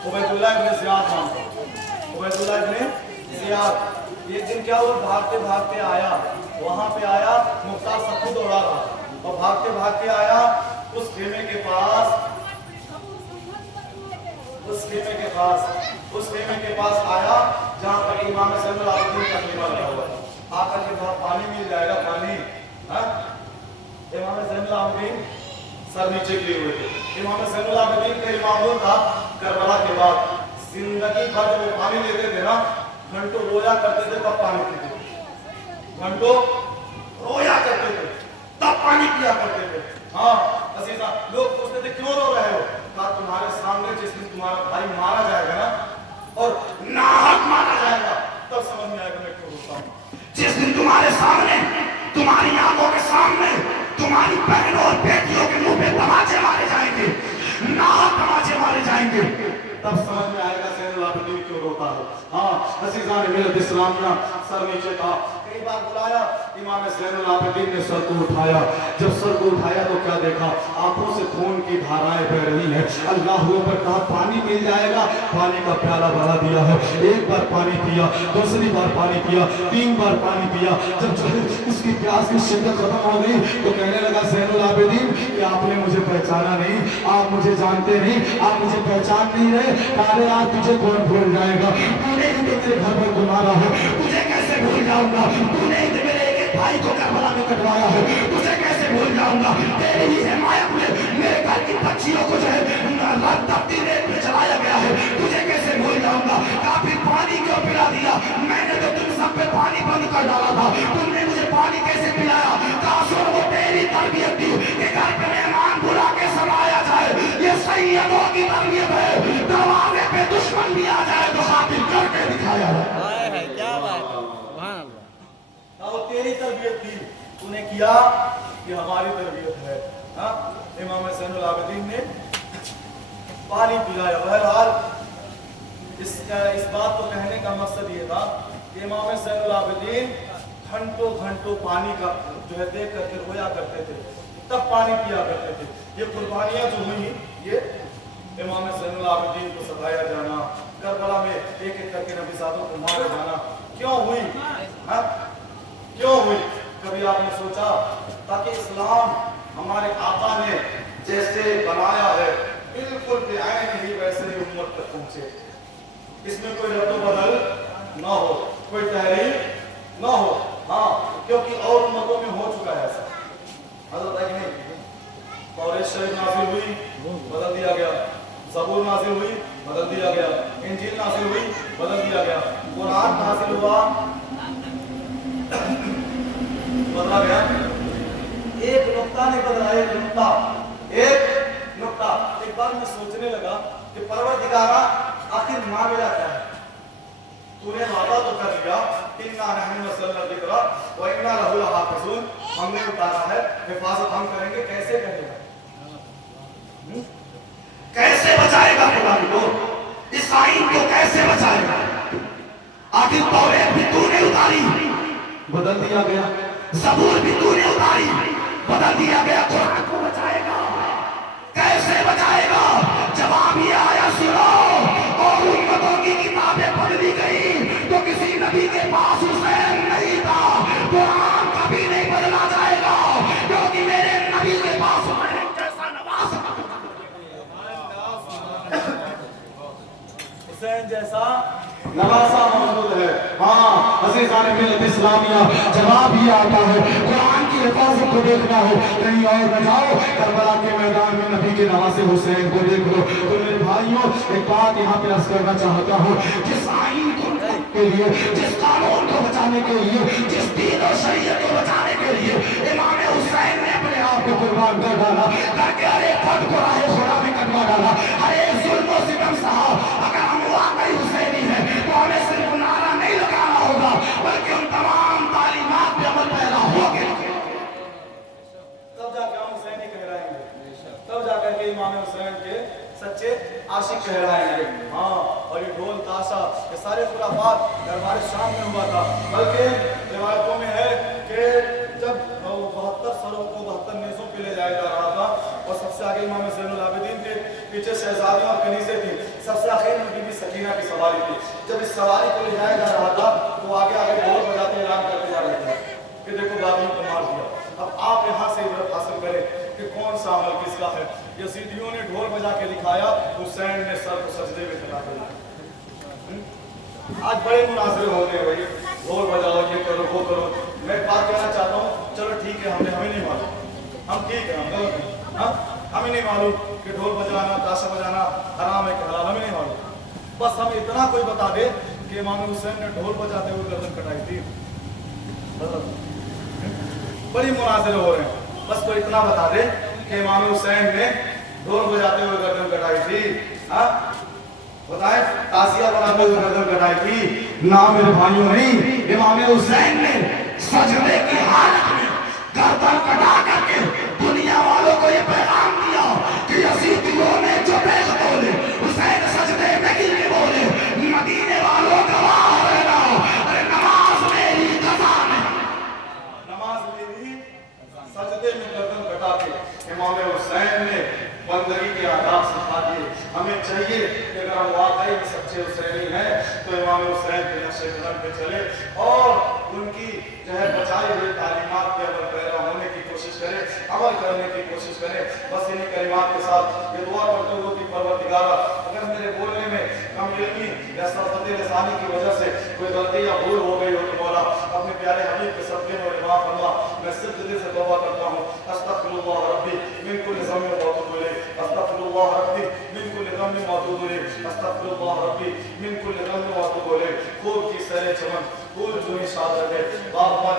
उबैदुल्लाह इब्न ज़ियाद नाम था, उबैदुल्लाह इब्न ज़ियाद। एक दिन क्या हुआ, भागते भागते आया, वहां पे आया, मुख्तार सबको दौड़ा रहा, और भागते भागते आया उस खेमे के पास, उस खेमे के पास आया जहां पर इमाम ज़ैनुल आबिदीन का खेमा लगा हुआ है। आकर के वहां पानी मिल जाएगा, पानी, हाँ, इमाम ज़ैनुल आबिदीन सर नीचे किए हुए थे। इमाम ज़ैनुल आबिदीन का मामूल था करबला के बाद जिंदगी भर जब वो पानी लेते थे ना, घंटों रोया करते थे तब पानी पीते थे, घंटों रोया करते थे तब पानी पिया करते थे। हाँ अजीजा, लोग पूछते थे क्यों रो रहे हो, कहा तुम्हारे सामने जिस दिन तुम्हारा भाई मारा जाएगा ना, और नाहक मारा जाएगा, तब समझ में आएगा मैं क्यों रोता हूँ। जिस दिन तुम्हारे सामने, तुम्हारी आंखों के सामने, तुम्हारी बहनों और बेटियों के मुंह पे तमाचे मारे जाएंगे, नाहक तमाचे मारे जाएंगे, तब समझ में आएगा ज़ैनुल आबिदीन क्यों रोता है। हाँ अज़ीज़ान मिल्लत इस्लामिया, सर नीचे था, कई बार बुलाया, इमाम ज़ैनुल आबिदीन ने सर को उठाया। जब सर को उठाया तो क्या देखा, आंखों से खून की धाराएं बह रही हैं। अल्लाह पर कहा पानी मिल जाएगा, पानी का प्याला बढ़ा दिया है। एक बार पानी पिया, दूसरी बार पानी पिया, 3 बार पानी पिया। जब उसकी प्यास की शिद्दत खत्म हो गई तो कहने लगा ज़ैनुल आबिदीन कि आपने मुझे पहचाना नहीं, आप मुझे जानते नहीं, आप मुझे पहचान नहीं रहे। अरे आज तुझे कौन भूल जाएगा, तूने ही तो मेरे घर पर घुमाना है, तुझे कैसे भूल जाऊंगा, तूने ही तो मेरे एक भाई को करबला में कटवाया है, तुझे कैसे भूल जाऊंगा। तेरी ही हिमायत में मेरे घर की बच्चियों को जो है तपती रेत में चलाया गया है, तुझे कैसे भूल जाऊंगा। काफी पानी क्यों पिला दिया, मैंने तो तुम सब पे पानी बंद कर डाला था, तुमने मुझे पानी कैसे पिलाया। कासुर वो तेरी तरबियत थी कि घर पे मेहमान बुला के समाया जाए, ये सैयदों की तरबियत है। दरवाजे पे दुश्मन भी आ जाए तो खातिर करके दिखाया जाए। क्या बात है, सुभान अल्लाह। वो तेरी तरबियत थी, तूने किया कि हमारी तरबियत है। हाँ, इमाम ज़ैनुल आबिदीन ने पानी पिलाया। बहरहाल इस बात को कहने का मकसद ये था कि इमाम ज़ैनुल आबिदीन घंटों घंटों पानी का जो है देख करके रोया करते थे, तब पानी पिया करते थे। ये कुर्बानियाँ जो हुई, ये इमाम ज़ैनुल आबिदीन को सताया जाना, करबला में एक एक करके नबीज़ादों को मारे जाना क्यों हुई? हाँ, क्यों हुई? कभी आपने सोचा ताकि इस्लाम हमारे आका ने जैसे बनाया है बिल्कुल बेआईन ही वैसे ही उम्मत तक पहुंचे, इसमें कोई रद्द बदल ना हो, कोई तहरीर ना हो। हाँ, क्योंकि और उम्मतों में हो चुका है ऐसा, हज़रत है कि नहीं। तौरात शरीफ नाज़िल हुई, बदल दिया गया। ज़बूर नाज़िल हुई, बदल दिया गया। इंजील नाज़िल हुई, बदल दिया गया। कुरान नाज़िल हुआ, बदला गया। एक नुक्ता नहीं बदला, एक नुक्ता, एक नुक्ता। एक बार मैं सोचने लगा कि परवरदिगारा आखिर मांगेगा क्या है। तूने वादा तो कर लिया, इन्ना नहनु नज़्ज़लना ज़िक्रा व इन्ना लहु लहाफ़िज़ून, हमने उतारा है, हिफाजत हम करेंगे। कैसे करेगा, कैसे बचाएगा कुरान को, इस आईन को कैसे बचाएगा। आखिर तौरात भी तूने उतारी, बदल दिया गया। ज़बूर भी तूने उतारी, बदल दिया गया। कुरान को बचाएगा, कैसे बचाएगा। जवाब ये आया, सुनो, और उम्मतों की किताबें बदली गई तो किसी नबी के पास हुसैन नहीं था। कुरान कभी नहीं बदला जाएगा, क्योंकि मेरे नबी के पास हुसैन जैसा नवासा, हुसैन जैसा नवासा मौजूद है। हाँ, अज़ीज़ान मिल्लत इस्लामिया, जवाब ये आता है कुरान की हिफाजत को देखना है, कहीं और न जाओ। करबला के मैदान में नबी के नवासे हुसैन को देख लो। तो मेरे भाइयों, एक बात यहाँ पे अर्ज़ करना चाहता हूँ, जिस आईन को के लिए, जिस कानून को बचाने के लिए, जिस दीन और शरीयत को बचाने के लिए इमाम हुसैन ने अपने आप को कुर्बान कर डाला, ताकि हर एक फर्द को राहे खुदा में कटवा डाला, हर एक जुल्म और सितम सहा। अगर हम वाकई हुसैनी हैं तो हमें सिर्फ नारा नहीं लगाना होगा, बल्कि उन तमाम तालीमात पे अमल पैदा होंगे, तब जाकर हम हुसैनी कहलाएंगे, तब जाकर के इमाम हुसैन के सच्चे आशिक कहलाएंगे। हाँ, और ये ढोल ताशा, ये सारे खुराफात दरबार शाम में हुआ था। बल्कि रिवायतों में है कि जब 72 सरों को 72 नेज़ों पे ले जाया जा रहा था, और सबसे आगे इमाम ज़ैनुल आबिदीन थे, पीछे शहजादियाँ और कनीज़ें थी, सबसे आखिर में बीबी सकीना की सवारी थी। जब इस सवारी को ले जाया जा रहा था तो आगे आगे ढोल बजाते ऐलान करते जा रहे थे कि देखो बागियों को मार दिया। अब आप यहाँ से इबरत हासिल करें कि कौन सा अमल किसका है। यज़ीदियों ने ढोल बजा के दिखाया, हुसैन ने सर को सजदे में चला दिया। आज बड़े मुनाज़रे हो गए भाई, ढोल बजाओ, ये करो, वो करो। मैं बात कहना चाहता हूँ, चलो ठीक है, हमें नहीं मालूम, हम ठीक है, हम गलत हैं। हाँ, हमें नहीं मालूम कि ढोल बजाना, ताशा बजाना हराम है कि हलाल, हमें नहीं मालूम। बस हम इतना कोई बता दे कि इमाम हुसैन ने ढोल बजाते हुए गर्दन कटाई थी। बड़ी मुनाज़रे हो रहे हैं, बस कोई इतना बता दे कि इमाम हुसैन ने ढोल बजाते हुए गर्दन कटाई थी। हाँ, बताएं, ताज़िया बनाते हुए गर्दन कटाई थी। ना मेरे भाइयों, नहीं, इमाम हुसैन ने सजदे की हालत में गर्दन कटा करके दुनिया वालों को ये पैगाम दिया कि यज़ीदियों ने जो बेग बोले, हुसैन सजदे में गिर के बोले, मदीने वालों गवाह रहना, अरे नमाज मेरी कज़ा में वाकई में सच्चे हुसैनी हैं तो इमाम हुसैन के नक्शे कदम पे चले और उनकी जो है बचाई हुई तालीमात के अमल पैरा होने की कोशिश करें, अमल करने की कोशिश करें। बस इन्हीं कलिमात के साथ ये दुआ करते हुए कि परवरदिगारा अगर मेरे बोलने में कम इल्मी या सफ़ते रसानी की वजह से कोई गलती या भूल हो गई हो तो मौला अपने प्यारे हबीब के सदक़े में माफ़ फरमा। मैं सिर्फ दिल से तौबा करता हूँ। अस्तग़फिरुल्लाह रब्बी मिन कुल्लि ज़म्बिन व अतूबु इलैह, अस्तग़फिरुल्लाह रब्बी मिन कुल्लि ज़म्बिन व अतूबु इलैह, अस्तग़फिरुल्लाह रब्बी मिन कुल्लि ज़म्बिन व अतूबु इलैह। खूब की सरे चमन, फूल जूही शादत है, बागबान